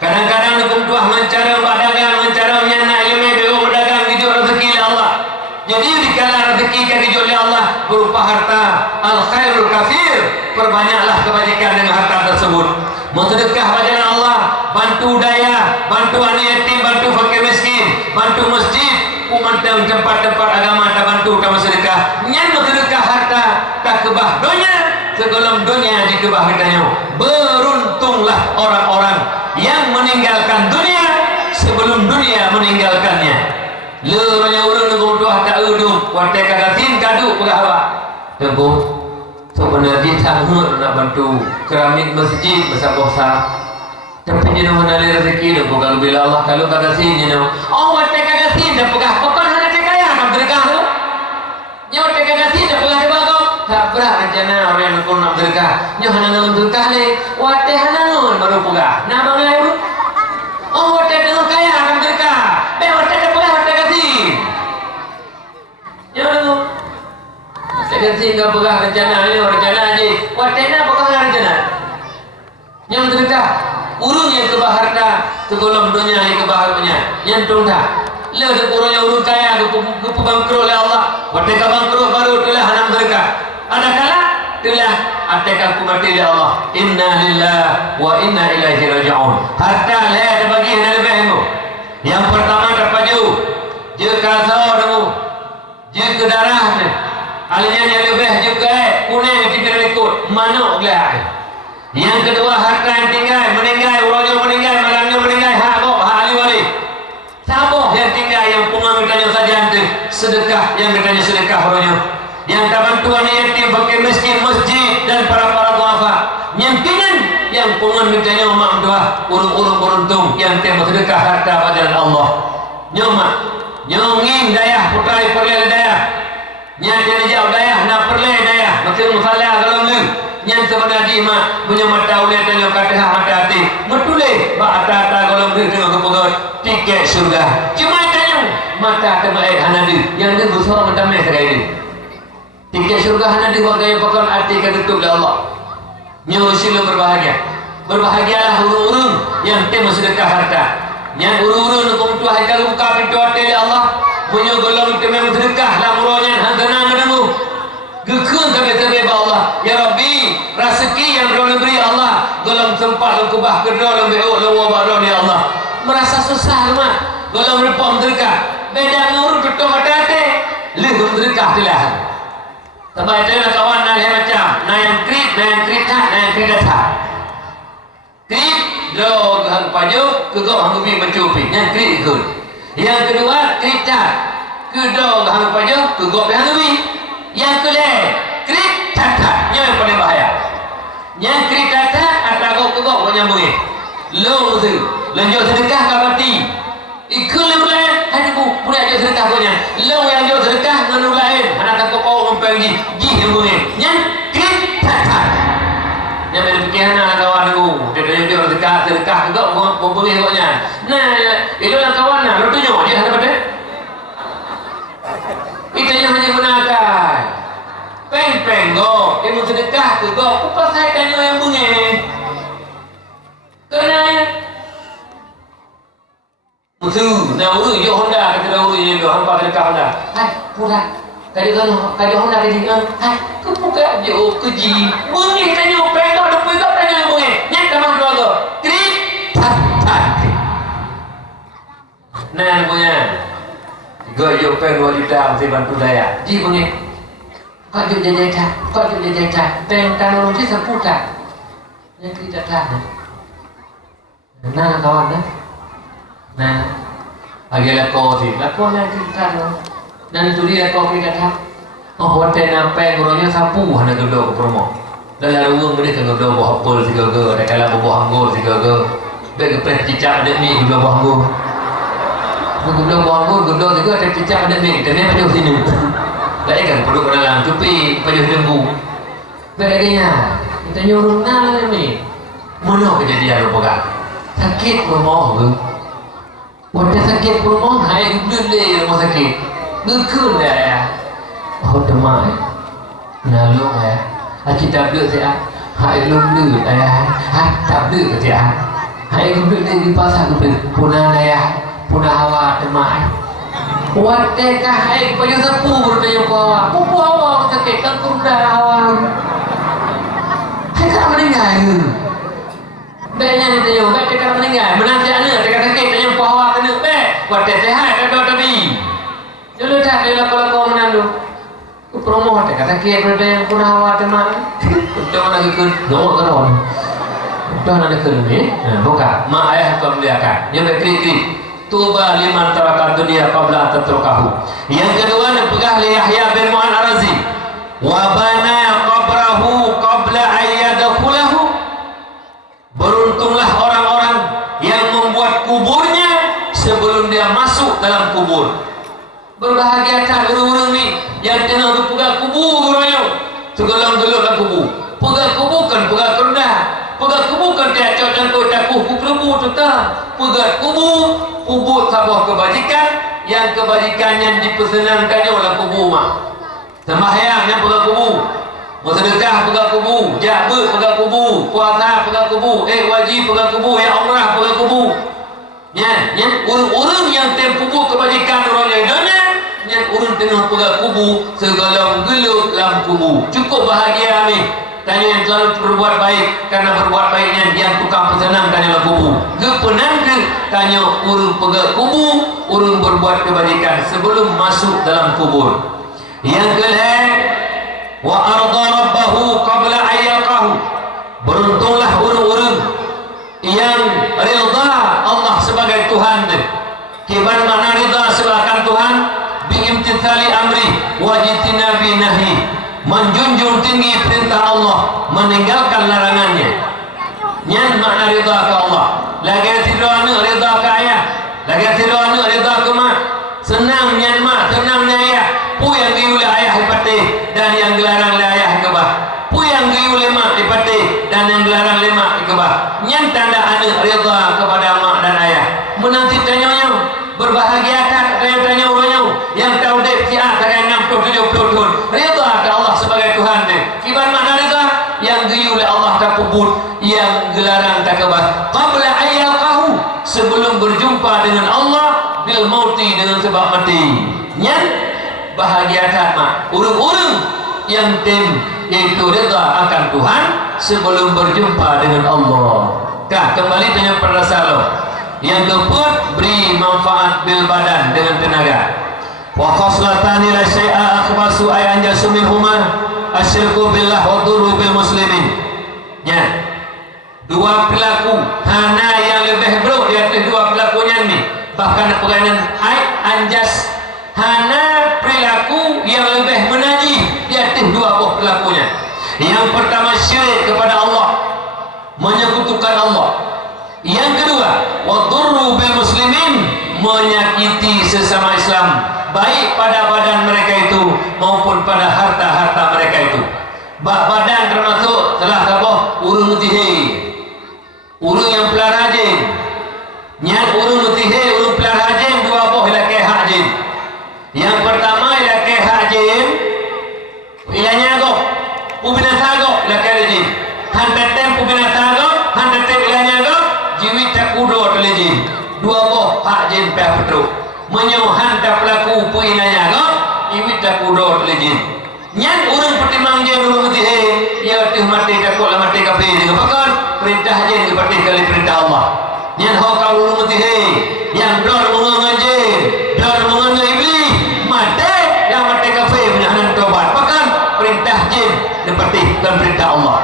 Kadang-kadang hukum tuah mencara berdagang, mencara menyana ilmu dia berdagang hidup rezeki oleh Allah. Jadi dikala rezeki kan hidup oleh Allah berupa harta, al khairul kathir, perbanyaklah kebajikan dengan harta tersebut. Bersedekah pada jalan Allah, bantu daya, bantu anak yatim, bantu fakir miskin, bantu masjid, umantang tempat-tempat agama tak bantu tak bersedekah. Nyan bersedekah harta tak kebah dunia, segolong dunia dikebah kitanya. Beruntunglah orang-orang yang meninggalkan dunia sebelum dunia meninggalkannya. Leranya urang nunggu doa tak udung, watai kagatin kadu berapa? Tengku sebenarnya sanggup nak bantu keramik masjid besar-besar. Tapi jenuh menali rezeki tu kalau bila Allah kalau kagatin jenuh. Oh watai kagatin dah pegah. Pokok hana cekaya nak berkah tu. Nyo watai kagatin dah pegah dia bagong. Tak berat rencana orang yang nak berkah. Nyo hana nang berkah le. Watai hana ngun baru pegah. Nah bang lai urut. Oh watai dengan kaya nak berkah. Be watai dah pegah watai kagatin. Nyo tu. Saya sehingga pegah rencana ini rencana aja. Watena pegah rencana. Yang terdekat urung yang kebah harta segolong dunia yang kebah punya. Yang tunggu. Le urungnya urung kaya ke bangkrut oleh Allah. Wateka bangkrut baru telah hanam terdekat. Ada kala telah ateka ku mati oleh Allah. Inna lillahi wa inna ilaihi raji'un. Harta le bagi yang lebih tu. Yang pertama dapat jauh. Je kasar tu. Je ke darah tu. Alnya yang lebih juga kuning kita ikut mana gelap. Yang kedua harta yang tinggal meninggal, orangnya meninggal, malamnya meninggal, hak kok hak ahli wali. Saboh yang tinggal yang pungan bertanya saja nanti sedekah yang bertanya sedekah orangnya. Yang tak bantuan yatim, fakir miskin, masjid dan para duafa. Yang pingin yang pungan bertanya mak doa, urung-urung beruntung yang tiap sedekah harta pada Allah. Nyomak, nyonging daya putai perleh daya. Yang jadi jauh daya, nak perleh daya, macam masalah kalau ni. Yang sebenarnya mak punya mata ulai tanya kata hati-hati, betuleh, mak hati-hati kalau ni tengok kepegat tiket surga. Cuma tanya mata terbaik hanadi, yang ni besar macam ni sekali ni. Tiket surga hanadi waktu yang pakai arti ketutup oleh Allah. Nyo sila berbahagia, berbahagialah urung-urung yang temu sedekah harta. Yang urung-urung hukum Tuhan kalau buka pintu hati oleh Allah. Punya golong temem sedekah lah murahnya hangana menamu gekun sampai Allah ya Rabbi rezeki yang kau beri Allah golong sempat kubah kedua lebih lawa baru ni Allah merasa susah lemah golong repom sedekah beda ngurut betul mata hati leh sedekah telah sebab itu lah kawan nak macam na yang krit tak krit do hang paju kegok hang bi mencupi yang krit ikut. Yang kedua kritat kedua hang pajak kegok hang wi. Yang kedua kritat yang paling bahaya. Yang kritat atau kegok nyambung lo tu lanjut sedekah ke mati ikut lain hanya ku boleh aja sedekah punya lo yang jauh sedekah dengan lain anak tak kau mempergi nyambung yang kritat yang berfikir anak kawan aku dia sedekah kegok mempergi kegoknya nah itu yang kawan nak lu tunjuk dia ada pada kita yang hanya gunakan peng-peng go dia mau sedekah ke go apa saya tanya yang bunyi kena musuh nak urus je Honda kata dah urus je hampa sedekah Honda hai pula kali Honda kali hai ke buka je keji bunyi tanya peng go depan go tanya yang bunyi nyak kamar dua go krik tat nah punya goyo pen 2 juta mesti bantu daya ji bunyi kau jadi jajan pen tanah rugi seputar yang kita tahu nah kawan nah agak kau yang kita tahu dan itu dia kau kita tahu oh hotel pen gurunya sapu hanya gedor ke promo dan lalu uang mereka gedor buah apel si gagal ada kala buah anggur si gagal bagi pen cicak ada ni gedor buah anggur. Aku bilang buang aku, gedor juga ada cicak ada ni. Kita ni macam sini. Gak kan produk dalam cupi pada lembu. Bagainya kita nyuruh nala ni. Mana kejadian lu pegang? Sakit rumah ke? Wadah sakit rumah hai gede rumah sakit. Gekun dah ya. Oh demai. Nalu ya. Kita duduk saya. Hai lulu ayah. Tak duduk saya. Hai duduk di pasar tu punah ayah. Punah awak demai. Wadah hai payah sapu berdaya awak. Pupu awak sakit kan tunda awak. Hai tak meninggal ke? Baiknya ni tanya, baik cakap meninggal. Menanti anak, cakap sakit, tanya puan awak kena. Baik, wadah sehat, ada tadi. Dulu tak ada lakon-lakon menandu. Ku promo cakap sakit, berada yang punah awak teman. Betul nak ikut, nak keron. Betul nak ikut ni. Buka, mak ayah kau beliakan. Yang berkrit-krit. Tuba liman tarakat dunia qabla tatrukahu. Yang kedua, pegah li Yahya bin Mu'an Ar-Razi. Wa bana qabrahu qabla ayyadakulahu. Beruntunglah orang-orang yang membuat kuburnya sebelum dia masuk dalam kubur. Berbahagiakan orang-orang ni yang kena pegang kubur orang segelang-gelang dalam kubur. Pegang kubur kan pegang rendah. Pegang kubur kan dia contoh dakuh kubur tu tak. Pegang kubur sabah kebajikan yang kebajikan yang dipersenangkannya oleh kubur mak. Sembahyang yang pegang kubur. Bersedekah pegang kubur, jabat pegang kubur, puasa pegang kubur, wajib pegang kubur, umrah pegang kubur. Ya, orang-orang yang tem kubur kebajikan orang yang dunia, yang orang tengah pegang kubur, segala geluk dalam kubur. Cukup bahagia ni. Tanya yang selalu berbuat baik, karena berbuat baiknya yang tukang pesenang tanya dalam kubur. Kepenang ke tanya orang pegang kubur, orang berbuat kebajikan sebelum masuk dalam kubur. Yang kedua, wa arda rabbahu qabla ayyaqahu. Beruntunglah orang-orang yang rida Allah sebagai Tuhan dia. Kiban mana rida sebagai Tuhan? Biimtithali amri wa jitinabi nahi. Menjunjung tinggi perintah Allah, meninggalkan larangannya. Nyan makna rida ke Allah. Lagi tidak rida ke ayah. Lagi tidak rida ke mak. Senang nyan mak, senangnya ayah. Pu yang diulih ayah dipatih dan yang dilarang oleh ayah kebah. Pu yang diulih mak dipatih dan yang dilarang oleh mak kebah. Yang tanda anak rida kepada mak dan ayah. Menanti tanya-nya berbahagiakan tanya orangnya yang tahu dek siap dengan 60-70 tahun. Rida ke Allah sebagai Tuhan dia. Kiban makna rida yang diulih Allah tak kubur, yang dilarang tak kebah. Qabla ayyaqahu, sebelum berjumpa dengan Allah bil mauti, dengan sebab mati. Yang bahagiakan mak orang-orang yang yaitu rida akan Tuhan sebelum berjumpa dengan Allah. Kembali tanya pada Rasulullah. Yang keempat, beri manfaat bil badan dengan tenaga. Wa khoslatani la syai'a akhbasu ay anjasu minhuma asyirku billah wa dhurru bil muslimin. Ya. Dua perilaku hana yang lebih buruk di atas dua perilakunya ni. Bahkan peranan ay anjas hana perilaku yang lebih menaji di atas dua buah perilakunya. Yang pertama syirik kepada Allah, menyekutukan Allah. Yang kedua, wadurru bil muslimin, menyakiti sesama Islam, baik pada badan mereka itu maupun pada harta-harta mereka itu. Badan termasuk telah kabah urung mutihe, urung yang pelihara jin. Yang urung mutihe, urung pelihara jin, dua buah ilakai hak jin. Yang pertama ilakai hak jin, ilahnya agak pubinasa agak ilakai jin. Hantatem pubinasa agak, hantatem ilahnya agak jiwit tak kudo oleh jin. Dua buah hak jin pihak petruk menyauhan tak pelaku puinanya agak jiwit tak kudo oleh jin. Yang orang pertimbang jin urung mutihe, ia arti mati takutlah mati kafir juga bahkan perintah jin seperti kali perintah Allah. Yang hokal urung mutihe, yang dor mengenai jin, dor mengenai iblis, mati yang mati kafir menahan tobat bahkan perintah jin seperti dan perintah Allah.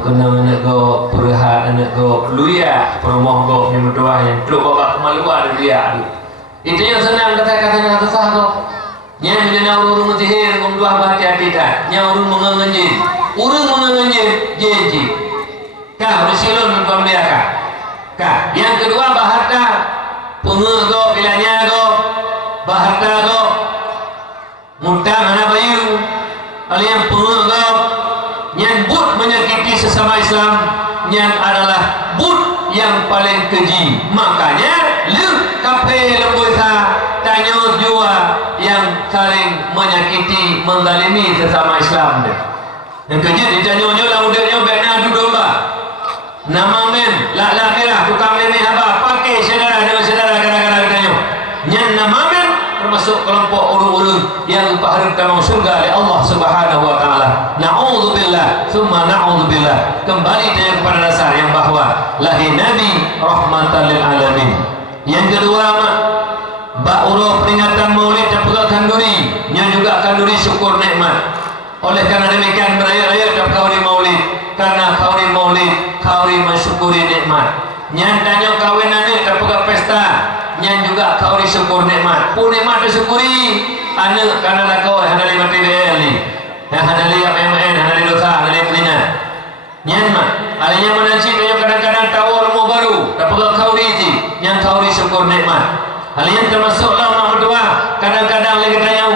Kena anak go perhat anak go luya perumoh go yang berdoa yang teruk bapak kemaluan dia aduh. Itu yang senang kata-katanya kata sah go. Yang menjana urung mutihir ngom dua hati-hati tak. Yang urung mengenganjin. Urung mengenganjin janji. Kah bersilun pembeliakan. Kah. Yang kedua baharta pengego bilanya go. Baharta go. Muta Alian pengagap yang but menyakiti sesama Islam yang adalah but yang paling keji. Makanya lu kafe lembusa tanya jua yang saling menyakiti menzalimi sesama Islam dia. Yang keji ditanya lah udahnya benar adu domba. Nama men la kira tukang lemeh apa pakai saudara dengan saudara kadang-kadang ditanya. Yang nama men termasuk kelompok urung-urung yang diharapkan surga oleh Allah Subhanahu wa taala. Na'udzubillah, summa na'udzubillah. Kembali dia kepada dasar yang bahwa lahir Nabi rahmatan lil alamin. Yang kedua, ba'urah peringatan Maulid dan pegang duri, yang juga kanduri syukur nikmat. Oleh karena demikian beraya-raya dan kauri Maulid, karena kauri Maulid, kauri mensyukuri nikmat. Yang tanya kawinan ni dan pegang pesta, yang juga kau disyukur nikmat. Pun nikmat disyukuri. Anda karena nak kau handali mati BL ni. Yang handali MMN, handali dosa, handali pelina. Yang mak. Alanya menanci tu kadang-kadang tawar rumah baru. Tapi kau diisi, yang kau disyukur nikmat. Alanya termasuklah mak berdua. Kadang-kadang lagi tanya,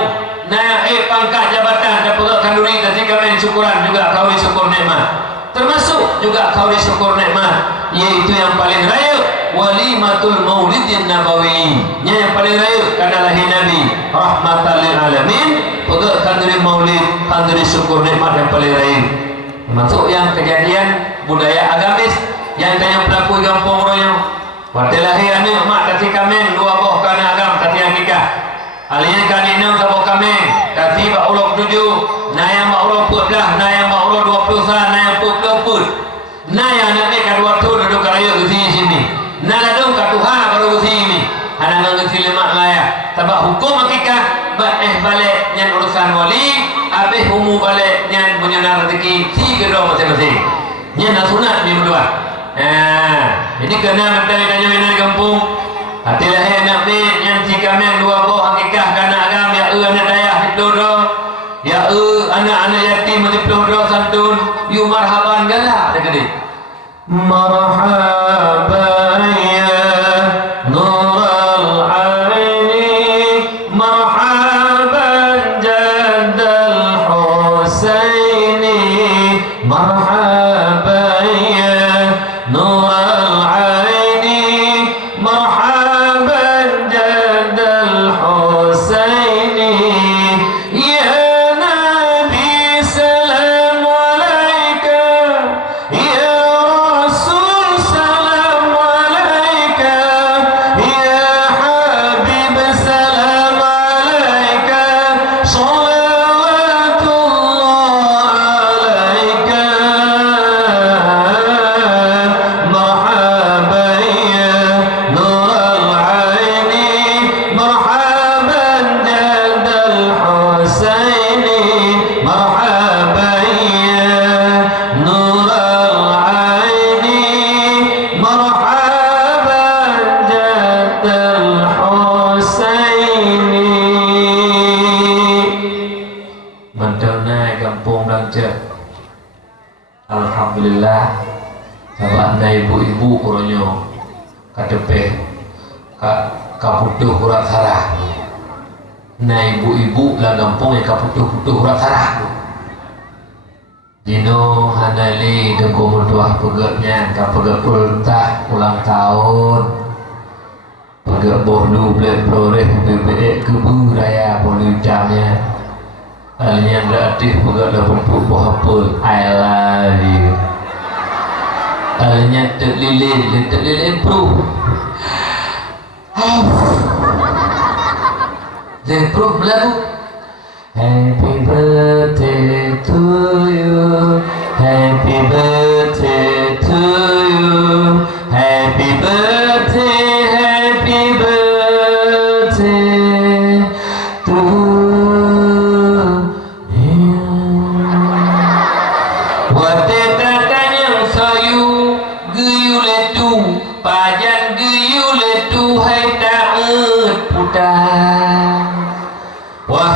naik pangkat jabatan dan pegang kanduri dan jika main syukuran juga kau disyukur nikmat. Termasuk juga kau disyukur nikmat, yaitu yang paling raya walimatul maulidin nabawi, yang paling raya karena lahir Nabi rahmatan lil alamin. Pegang kanduri maulid, kanduri syukur nikmat yang paling raya. Masuk yang kejadian budaya agamis yang tanya pelaku kampung royong. Waktu lahir anak mak kasih kambing dua boh kana agam kasih nikah. Alien kanina sabok kambing kasih bak ulok 7, nayang bak ulok 14, nayang bak ulok 20, nayang 20. Nayang nak ni kan waktu duduk raya ke sini. Nah ladung ka Tuhan baru ke sini. Ana ngasi lemak laya. Sebab hukum akikah balik yang urusan wali, habis humu balik yang menyenar rezeki si kedua masing-masing. Yang nak sunat ni berdua. Jadi kena mentari tanya di kampung. Hati lahir nak ni yang si kami dua boh akikah kana agam ya anak dayah diplodo. Ya anak-anak yatim diplodo santun. You marhaban galak dekat dia. Marhaban ya Nurul Aini, marhaban Jaddal Husaini, marhaban ya Nurul Aini, marhaban Jaddal Husaini. Ya Nabi salam alaika, ya Rasul salam alaika, ya Habib salam alaika, salawatullah alaika. Marhaban ya Nurul Aini, marhaban Jaddal Husaini, marhaban ya Nurul Aini, marhaban Jaddal Husaini. Mendenai kampung Langcet. Alhamdulillah. Sahabat na ibu-ibu kuronyo kadepe kaputuh kurat sarah. Na ibu-ibu lah kampung yang kaputuh kurat sarah. Dino handali dengko mertuah pegetnya kapegek ultah ulang tahun. Pegek bohlu blek proreh bebek kebu raya bohlu jamnya. Alnya gratis pegek dah pempuk boh apel. I love you. Alnya terlilin pro. Then pro lagu. Happy birthday to you, happy birthday to you, happy birthday to you. Wate tatanya sayu geyu letu, pajan geyu letu hai taut putang. Wah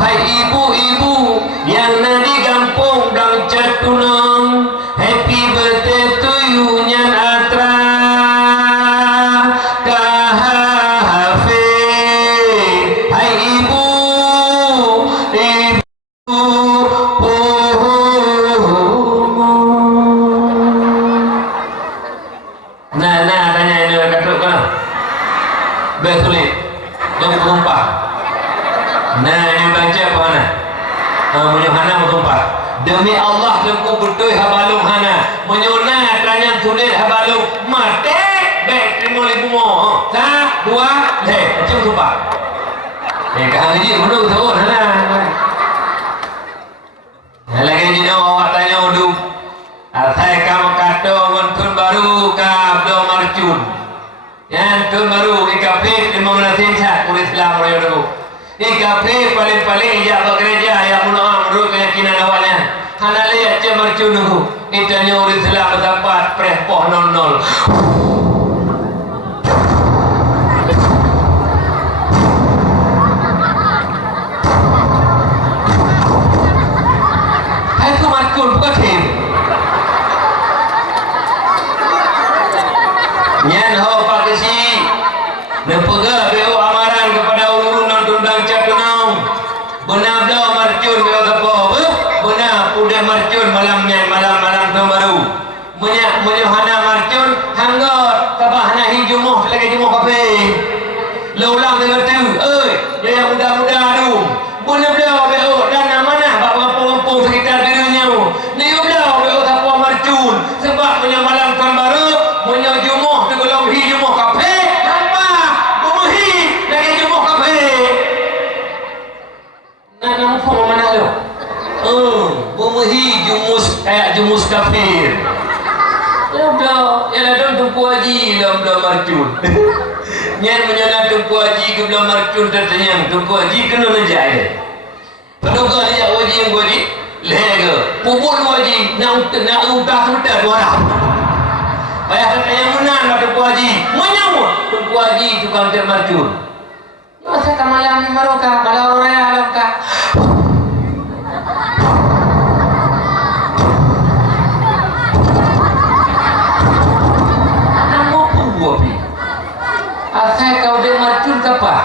Menyuhana bersumpah demi Allah tengku betul habalung hana menyuna tanya tulis habalung mate baik terima libu mo satu dua macam sumpah kahang haji menung sebut hana lagi ni awak tanya uduk saya kamu kata mentun baru ka abdo marcun yang tun baru IKP 15 cat kulit Islam raya dulu IKP paling-paling ijab bekerja yang menurut keyakinan awalnya hana lihat je marcun dulu itanya kulit Islam bertempat prehpoh 00 itu marcun bukan tim nyan ho pakisi nepega beo amaran kepada urunan tundang catunau benar dah marcun beo gapo benar udah marcun malam tu baru menyuhana marcun hanggot kabahna hijumuh lagi jumuh kafe laulang dengan tu dia yang muda-muda tu benar dah beo dan mana bapa-bapa sekitar dirinya ni udah beo gapo marcun sebab punya malam tahun baru punya jumuh tegolong hi jumuh kafe apa bumuhi lagi jumuh kafe nak nampak mana tu bumuhi jumus kayak jumus kafir ya udah ya dah tumpu haji lah udah marcun nyan menyana tumpu haji ke belah marcun tertanya tumpu haji kena najai peduga dia haji yang haji lega pupul haji nak utah sudah 200 bayar yang menang pada Tumpu Haji menyambut Tumpu Haji tukang termarcun masa malam ni marokah kalau raya alamkah nama buah pi asal kau termarcun kapa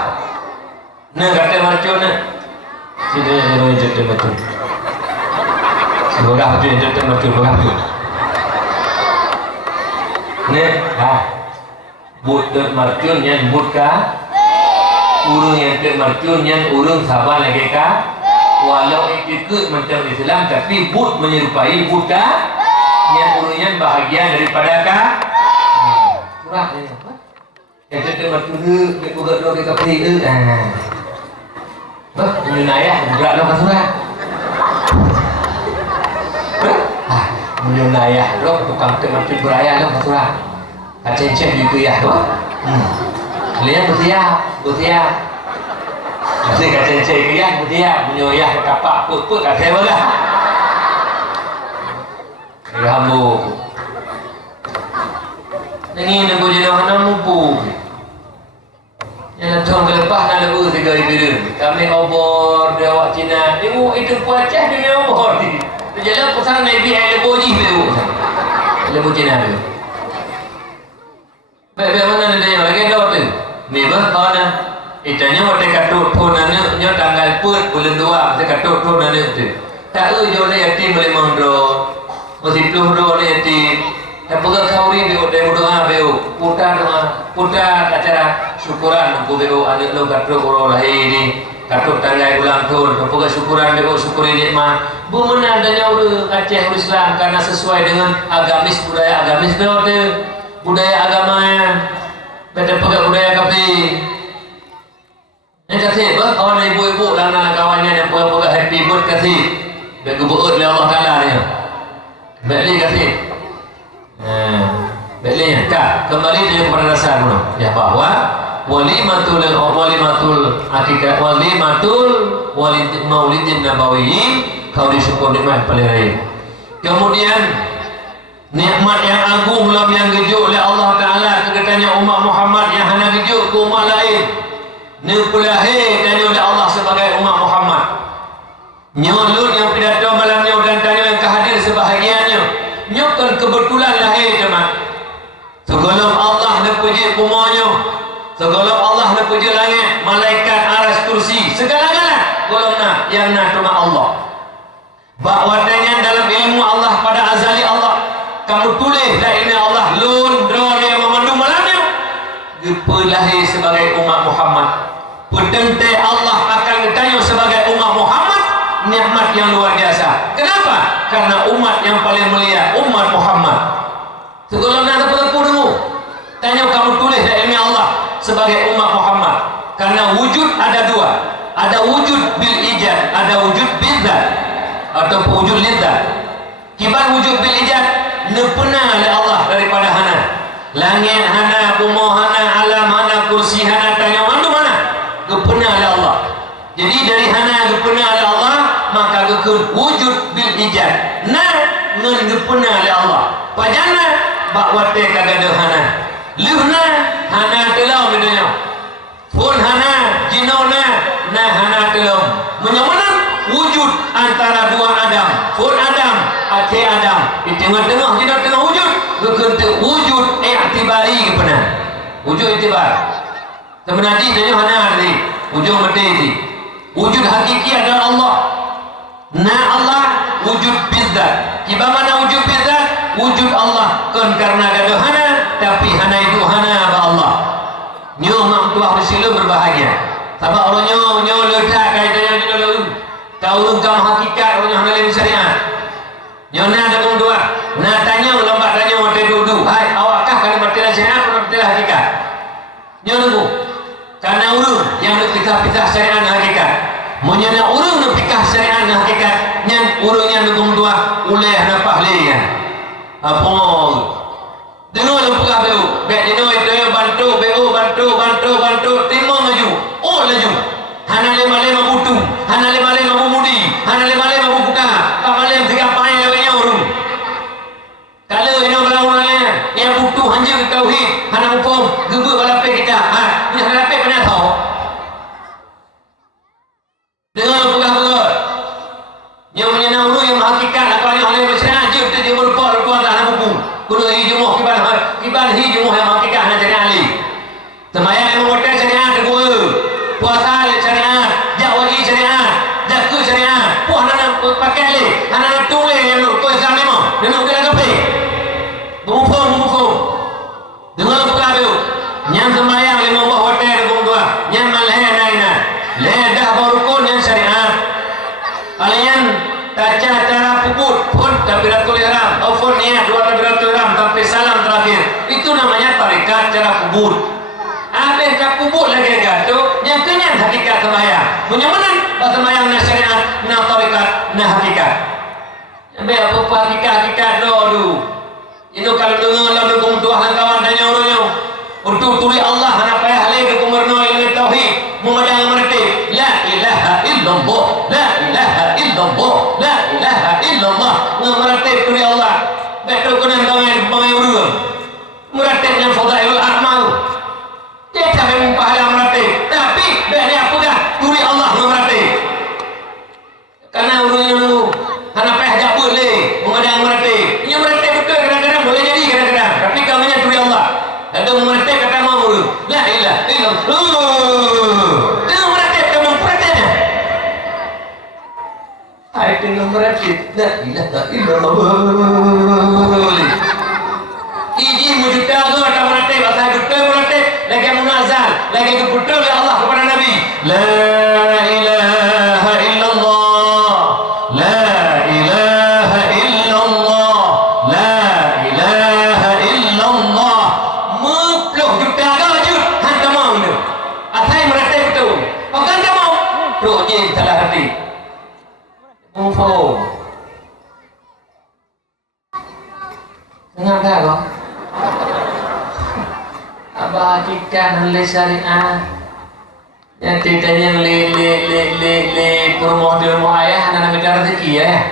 nah kata marcun nah sini yang jadi marcun semoga tu yang jadi marcun berapa ni but marcun yang but ka urung yang marcun yang urung sabar lagi ka walau ikut macam Islam tapi but menyerupai but ka yang urungnya bahagian daripada ka surah ni apa yang marcun dia buka dua ke kapi menunayah berat lo ka surah menyunayah lo tukang marcun beraya lo masurah kacen-cen gitu ya lo kalian bertiap masih kacen-cen ya bertiap menyuyah kapak put kakek baga rambu ini nak jadi orang mampu yang nak lepas nak lepas 3 ribu kami obor dia awak Cina itu kuacah dia obor jalan pasal Nabi ada boji tu. Ada boji Nabi. Baik mana ada yang lagi dah tu. Ni bah mana? Itanya waktu katut pun nana nyo tanggal put bulan 2 waktu katut pun nana tu. Tak yo le yatim boleh mangro. Masih peluh do le yatim. Tak pegang kauri be doa be putar acara syukuran ku be anak lo katut orang lahir ni. Katut tanggal ulang tahun pegang syukuran be syukuri nikmat. Bumenan dan nyawa Aceh Islam karena sesuai dengan agamis budaya agamis tu budaya agamanya beda pegang budaya kapi yang kasih orang ibu-ibu dan anak kawannya yang pegang happy birthday kasih dan kebuut oleh Allah Ta'ala ni balik kasih baliknya kembali dia kepada dasar dulu ya bahwa walimatul akikah walimatul maulidin nabawi kau disyukur nikmat paling raya. Kemudian nikmat yang agung belum yang gejuk oleh Allah Ta'ala kekatanya umat Muhammad yang hanya gejuk ke umat lain ni pelahir tanya oleh Allah sebagai umat Muhammad nyolot yang pidato malamnya dan tanya yang kehadir sebahagiannya nyokon kebetulan lahir teman sebelum Allah nak puji kumanya sebelum Allah nak puji langit malaikat aras kursi segala-galanya golongna yang nak rumah Allah bahwasanya dalam ilmu Allah pada azali Allah kamu tulis dah ini Allah lun drone yang memandung malamnya lahir sebagai umat Muhammad petente Allah akan ditanya sebagai umat Muhammad nikmat yang luar biasa. Kenapa? Karena umat yang paling mulia, umat Muhammad. Segala nak apa dulu? Tanya kamu tulis dari ilmu Allah sebagai umat Muhammad. Karena wujud ada dua. Ada wujud bil ijad, ada wujud bil zat atau wujud lidzat. Kibar wujud bil ijad nepena oleh Allah daripada hana. Langit hana, bumi hana, alam hana, kursi hana, tanya mana mana? Gepena oleh Allah. Jadi dari hana gepena oleh Allah, maka gekun wujud bil ijad. Nah, ngan gepena oleh Allah. Pajana bak wate kagada hana. Luhna hana telau bedanya. Pun hana jinona nah hana telau. Menyamana wujud antara dua Adam. Pun Adam, ati Adam. Di tengah-tengah kita tengah wujud. Gekun wujud i'tibari gepena. Wujud i'tibar. Sebenarnya dia hana tadi. Wujud mati. Wujud hakiki adalah Allah. Nah Allah wujud bidzat. Kiba mana wujud bidzat? Wujud Allah kan karena ada hana, tapi hana itu hana apa Allah. Nyo mak tuah bersila berbahagia. Sebab Allah nyo letak kaitanya nyo lalu. Kau kam hakikat orang hana lain syariat. Nyo na ada dua. Na tanya lambat tanya mate duduk. Hai awakkah kana bertilah syariat atau bertilah hakikat? Nyo nunggu. Karena urung yang pisah-pisah syariat dan hakikat. Menyana urung nak pikah syariat dan hakikat. Yang urungnya nunggu dua oleh napah lian. Apa? Dengar yang pegah beu. Bek dino itu bantu. Timur maju. Oh laju. Hana lima butuh. Hana lima bumudi. Hana lima buka. Kamalem tiga pain lewanya urung. Kalau ini orang-orang yang butuh hanya tauhid, hana hukum, gebuk balape kita. Ini balape pernah tahu? Dengar pegah-pegah. Yang menyenang ulu yang hakikat apa yang oleh masyarakat je kita dia berpuak tak hana buku. Kudu hijumuh kiban hijumuh yang hakikat hana jadi ahli. Semayang yang membuatkan syariat kedua. Puasa syariat, jawaji syariat, jaku syariat. Puah hana pakai ahli, hana tulis yang kau Islam lima. Dan nak kena kapi. Bumufung. Dengar pegah tu. Yang semayang lima buah hotel hukum tua. Yang malih naina. Ledah barukun yang syariat. Kalian taca cara puput pun takbiratul ihram. Aufun niat dua takbiratul ihram tapi salam terakhir. Itu namanya tarekat cara puput. Habis tak puput lagi tu. Yang kenyang hakikat semayang. Punya mana? Semayang na syariat, na tarekat, na hakikat. Habis apa hakikat tu. Itu kalau dengar lalu kum tuah kawan tanya orangnya untuk tuli Allah hana payah lagi kumurno ilmu tauhid memadang merti la ilaha illallah la ilaha illallah la ilaha illallah merti tuli Allah betul kena bangai urang merti yang fadailul a'mal dia tak memang pahala merti tapi dari apa dah tuli Allah merti karena urangnya dulu hana payah jabut le memadang merti ini merti betul kadang-kadang boleh jadi kadang-kadang tapi kamunya tuli Allah ada merti kata mau la ilaha illallah dia merti kamu prakteknya ayat yang merti la ilaha illallah iji mujuta tu ada merti bahasa betul merti lagi munazal lagi betul oleh Allah kepada Nabi la ilaha illallah la ilaha illallah la ilaha illallah mupluh juta gajut hantar mau ni atai merti betul bukan tak mau roji salah hati mufo dengar tak kau apa hakikat oleh syariat yang titanya le promoh di rumah ayah anak minta rezeki ya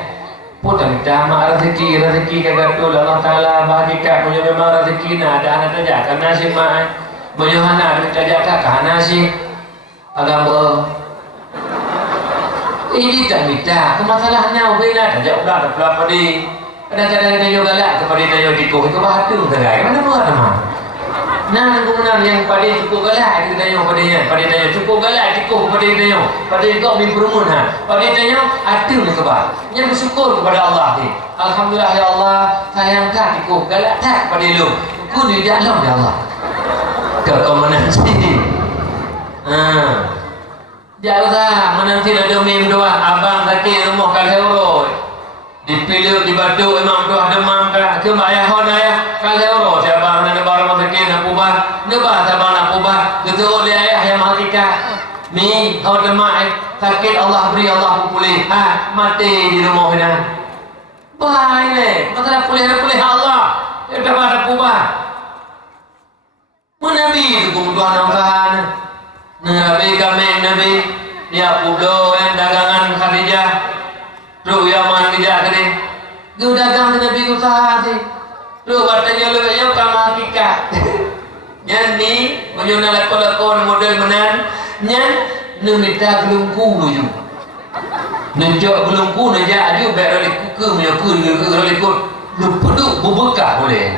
putar minta mak rezeki kagak tu Allah Ta'ala hakikat punya memang rezeki ada anak kerja karena si mak punya anak kerja karena si agama ini tak minta kemasalahnya ubina kerja udah berapa di kadang-kadang dia juga lah kepada dia dikuh itu batu terai mana buat teman nah kemudian yang pada cukup galak kita tanya pada dia cukup galak dikuh pada dia pada kau mimperumun pada dia ada ni kebal yang bersyukur kepada Allah ni alhamdulillah ya Allah sayang tak dikuh galak tak pada lu ku di dalam ya Allah kau menang sini Jangan usah menanti ada mim doa. Abang sakit rumah kalau orang. Dipilih di batu imam doa demam ke ayah hon ayah kalau orang. Siapa nak bawa rumah sakit nak ubah. Nebah siapa nak ubah. Gitu oleh ayah yang mahkika. Mi hon demam sakit Allah beri Allah pulih. Mati di rumah ini. Baik. Masalah pulih Allah. Dia dah ada ubah. Nabi itu kebutuhan usahaan. Nabi kami Nabi ya pulau yang dagangan Khadijah tu Yaman Khadijah tadi tu dagang Nabi usaha sih tu katanya lu yang kamu hakikat nyanyi menyuna lakon-lakon model menan nyan nemita gelungku lu nejak gelungku nejak aju baik ralik kuku menyakun ralik kut lu peduk bubekah boleh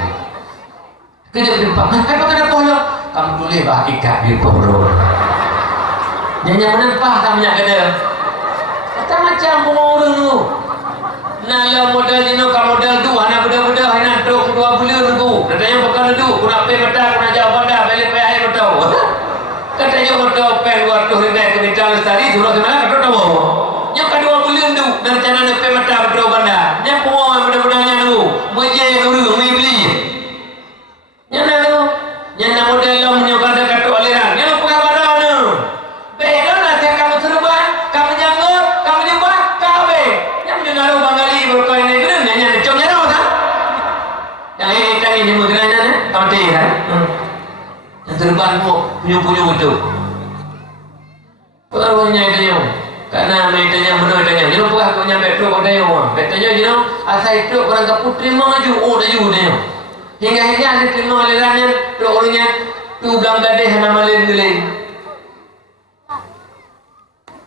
kena berjumpa kenapa pohon kamu boleh hakikat di pohon yang menempah tamanya kena kata macam orang tu nala modal jino ka modal tu anak budak-budak anak duk 2 bulan tu katanya bukan tu aku nak pay mata aku nak jawab anda balik pay air betul katanya betul pay 200 ribu ke minta lestari suruh semalam betul tahu yang ka 2 bulan tu dan rencana nak pay mata betul banda yang semua budak-budaknya tu meje dulu beli yang tu yang modal lo menyokada kata aliran yang apa khabar yang terdepan punya itu pengaruhnya itu karena mereka benar tanya you know aku nyampe tu kau tanya you know asal itu orang kaput terima maju dah you hingga ada terima alirannya tu orangnya tu belang gadih nama lain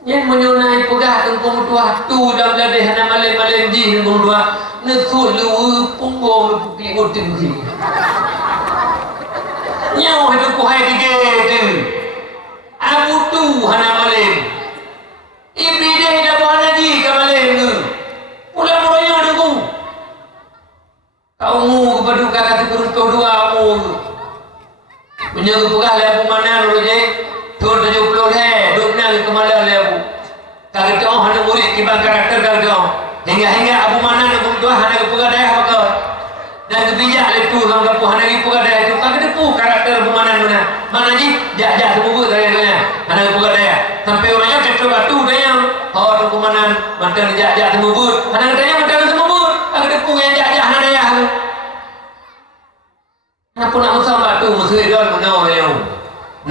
yang menyunai pegah tengkung tua tu dalam gadih nama lain ji tengkung tua nesut lu punggol pergi uting sih nyaw hidup ku hai tiga tu abu tu hana malim ibni dia hidup hana ji ke malim tu pulang meraya dengu kau mu kepadukan kata beruntuh dua mu menjaga pegah lebu mana dulu je tur 70 he duk nang ke mana lebu kata tu hana murid kibang karakter kata tu hingga abu mana nak beruntuh hana ke pegah daya pakar dan kebijak itu orang kampung hana ibu kada itu kan depu karakter pemanan mana ji jak semua saya tanya hana ibu kada sampai orangnya ketua batu dia tu pemanan mantan jak semua hana tanya mantan semua ada depu yang jak hana dia nak pun nak usah batu mesti don menau dia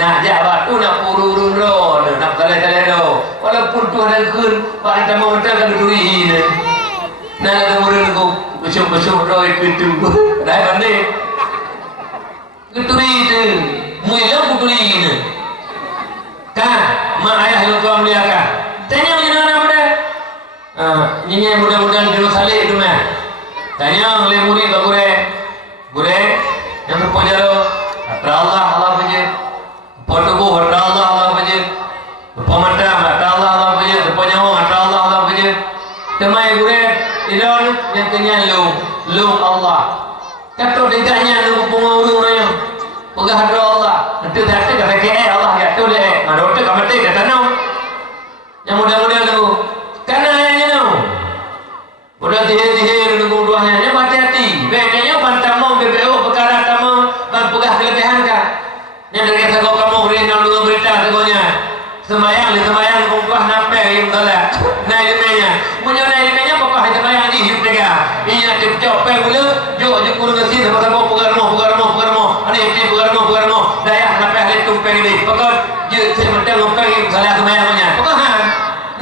nak jak batu nak pururun ro nak kale do walaupun Tuhan dan kun pada mau mantan kan duri ni nah ada murid ko besok roy pintu dah pandai keturi tu muilah keturi ni kan mak ayah yang kau ambil kan tanya macam mana pada ini mudah-mudahan dia salik tu mah tanya oleh murid ke gure yang berpajaro kata Allah punya potoku kata Allah punya pemata kata Allah punya penyawa kata Allah punya temai gure idon yang kenyang lu Allah kata dekatnya lu pengurung raya pegah ada Allah nanti hati kata ke Allah ya tu dia ada otak mati kata no yang mudah-mudahan lu karena ayahnya no mudah dihir lu duanya nya hati-hati bekanya pantamu BBO perkara tamu dan pegah kelebihan kan yang dari kata kamu rena lu berita tegonya semayang kumpulah nampai yang salah nah ilmiahnya punya ilmiahnya pokok itu yang hidup dia iya cep pel bulu jo kurang ngasih sama sama pugarmo ada yang pugarmo daya nampai hari tumpeng ini pokok je sementara tumpeng yang salah semayangnya pokok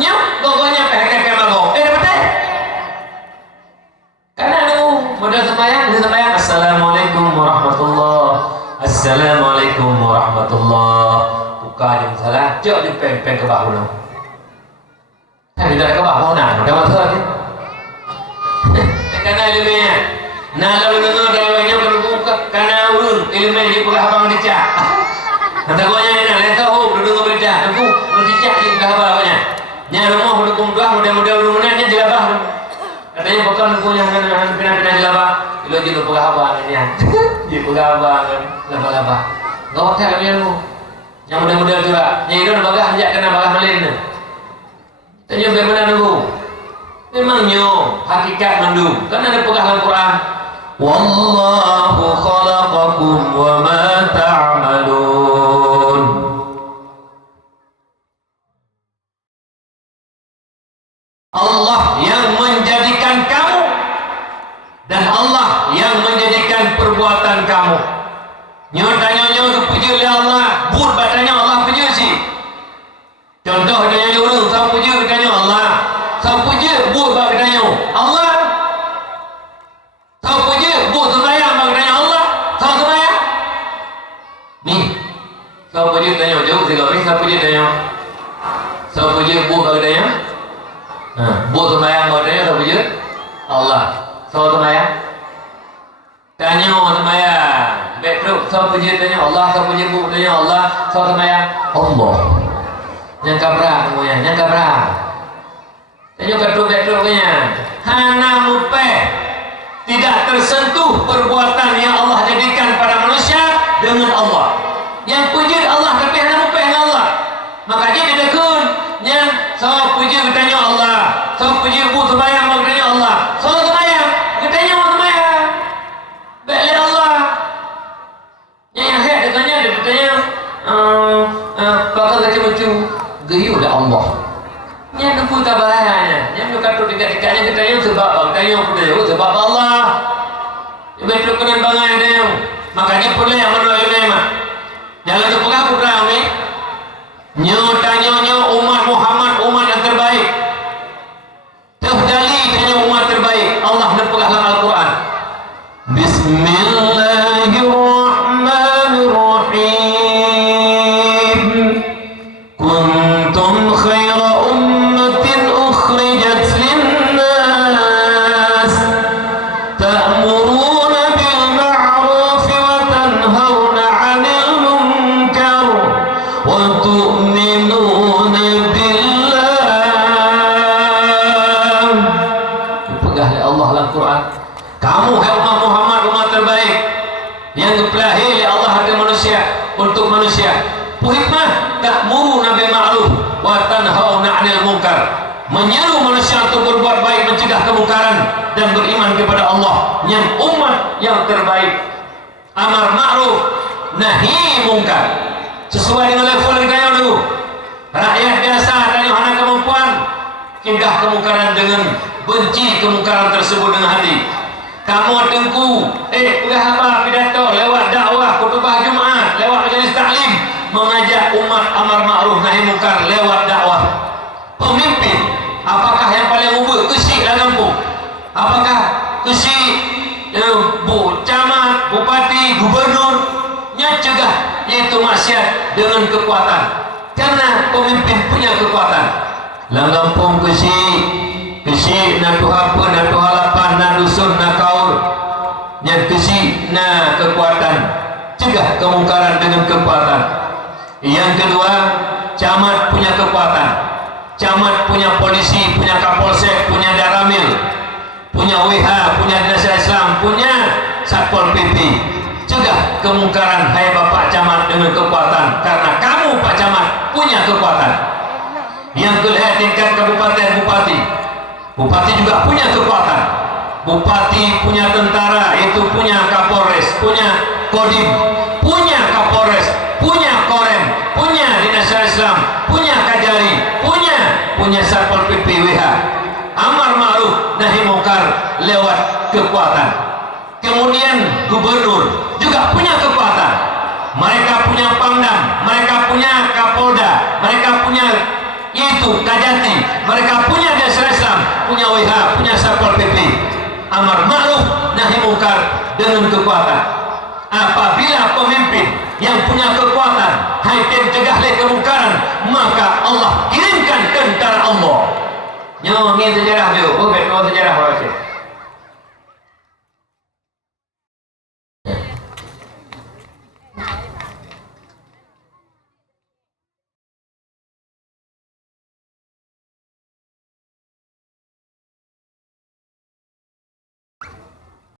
nyam pokoknya PHK mago betul karena ada modal semayang assalamualaikum warahmatullahi buka yang salah jauh di peng ke bahu nak tapi tidak ke bahu nak ada masalah ni karena ilmunya nah lalu dengar dewanya berbuka karena urun ilmunya di pegah abang dicak kata gonya ni nak lihat tahu berdengar berita aku dicak di pegah abangnya nya rumah hukum dua mudah-mudahan urunannya jelabah katanya bukan punya pindah-pindah jelabah ilo di pegah abangnya di pegah abang laba-laba gak ada ilmu Yang muda-muda tu lah. Yang itu bagah ajak kena bagah malin ni. Tanya bagaimana dulu. Memangnya hakikat mandu. Kan ada pegah dalam Quran. Wallahu khalaqakum wa ma ta'malun. Allah yang menjadikan kamu dan Allah yang menjadikan perbuatan kamu. Nyatanya puji oleh Allah, bur batanya Allah puji si. Contoh dia orang saya puji katanya Allah. Saya puji bur batanya Allah. Saya puji bur sembahyang batanya Allah. Saya sembahyang. Ni. Saya puji tanya jauh sekali saya puji tanya. Saya puji bur batanya. Bur sembahyang batanya saya puji Allah. Saya sembahyang. Tanya sembahyang. Betul, saya puji tanya Allah, saya puji bu tanya Allah, saya sembahyang Allah. Yang kabrah semuanya, yang kabrah. Tanya betul kanya. Hana mupeh tidak tersentuh perbuatan yang Allah jadikan pada manusia dengan Allah. Yang puji Allah tapi hana mupeh dengan Allah. Makanya dia dekun. Yang saya puji tanya Allah, saya puji bu sembahyang tanya Allah, saya sembahyang katanya mau sembahyang. Baiklah Allah. Yang akhir dia tanya bakal kata macam gayuh dah Allah. Yang nampu tak bahayanya. Yang dia kata dekat-dekatnya kita yang sebab tanya apa dia? Sebab Allah. Dia betul kena bangai dia. Makanya perlu yang mana yang mana. Jalan tu pegah putra ni. Tanya umat Muhammad umat yang terbaik. Terdali tanya umat terbaik. Allah nak pegah dalam Al-Quran. Bismillahirrahmanirrahim. Kuntum khaira ummatin ukhrijat linnas ta'muruna bil ma'ruf wa tanhauna 'anil munkar wa tu'minuna billah. Pegah oleh Allah dalam Quran. Kamu hai umat Muhammad umat terbaik yang dipilih oleh Allah hati manusia untuk manusia. Hikmah ta'muruna bil ma'ruf wa tanhauna 'anil munkar. Menyeru manusia untuk berbuat baik, mencegah kemungkaran dan beriman kepada Allah. Yang umat yang terbaik. Amar ma'ruf, nahi munkar. Sesuai dengan level kaya dulu. Rakyat biasa dan yang hana kemampuan cegah kemungkaran dengan benci kemungkaran tersebut dengan hati. Kamu tengku, pegah apa pidato lewat dakwah, khutbah Jumaat, lewat majlis taklim, mengajak umat amar ma'ruf nahi munkar lewat dakwah. Pemimpin, apakah yang paling ubah kesik dalam kampung? Apakah kesik camat, bupati, gubernur? Nya cegah iaitu maksiat dengan kekuatan. Karena pemimpin punya kekuatan. Dalam kampung kesik nak tuha apa, nak tuha lapan, nak dusun, nak kaur. Yang kesik nak kekuatan. Cegah kemungkaran dengan kekuatan. Yang kedua, camat punya kekuatan. Camat punya polisi, punya kapolsek, punya daramil, punya WH, punya Dinas Islam, punya Satpol PP. Cegah kemungkaran hai bapak camat dengan kekuatan. Karena kamu pak camat punya kekuatan. Yang kedua, tingkat kabupaten bupati. Bupati juga punya kekuatan. Bupati punya tentara, itu punya Kapolres, punya Kodim, punya Kapolres, punya Korem, punya Dinas Islam, punya Kajari, punya Satpol PP WH. Amar ma'ruf nahi munkar lewat kekuatan. Kemudian gubernur juga punya kekuatan. Mereka punya Pangdam, mereka punya Kapolda, mereka punya itu Kajati, mereka punya Dinas Islam, punya WH, punya Satpol PP. Amar ma'ruf nahi munkar dengan kekuatan. Apabila pemimpin yang punya kekuatan hai cegah kemungkaran, maka Allah kirimkan tentara Allah. Nyo ni sejarah dia. Oh betul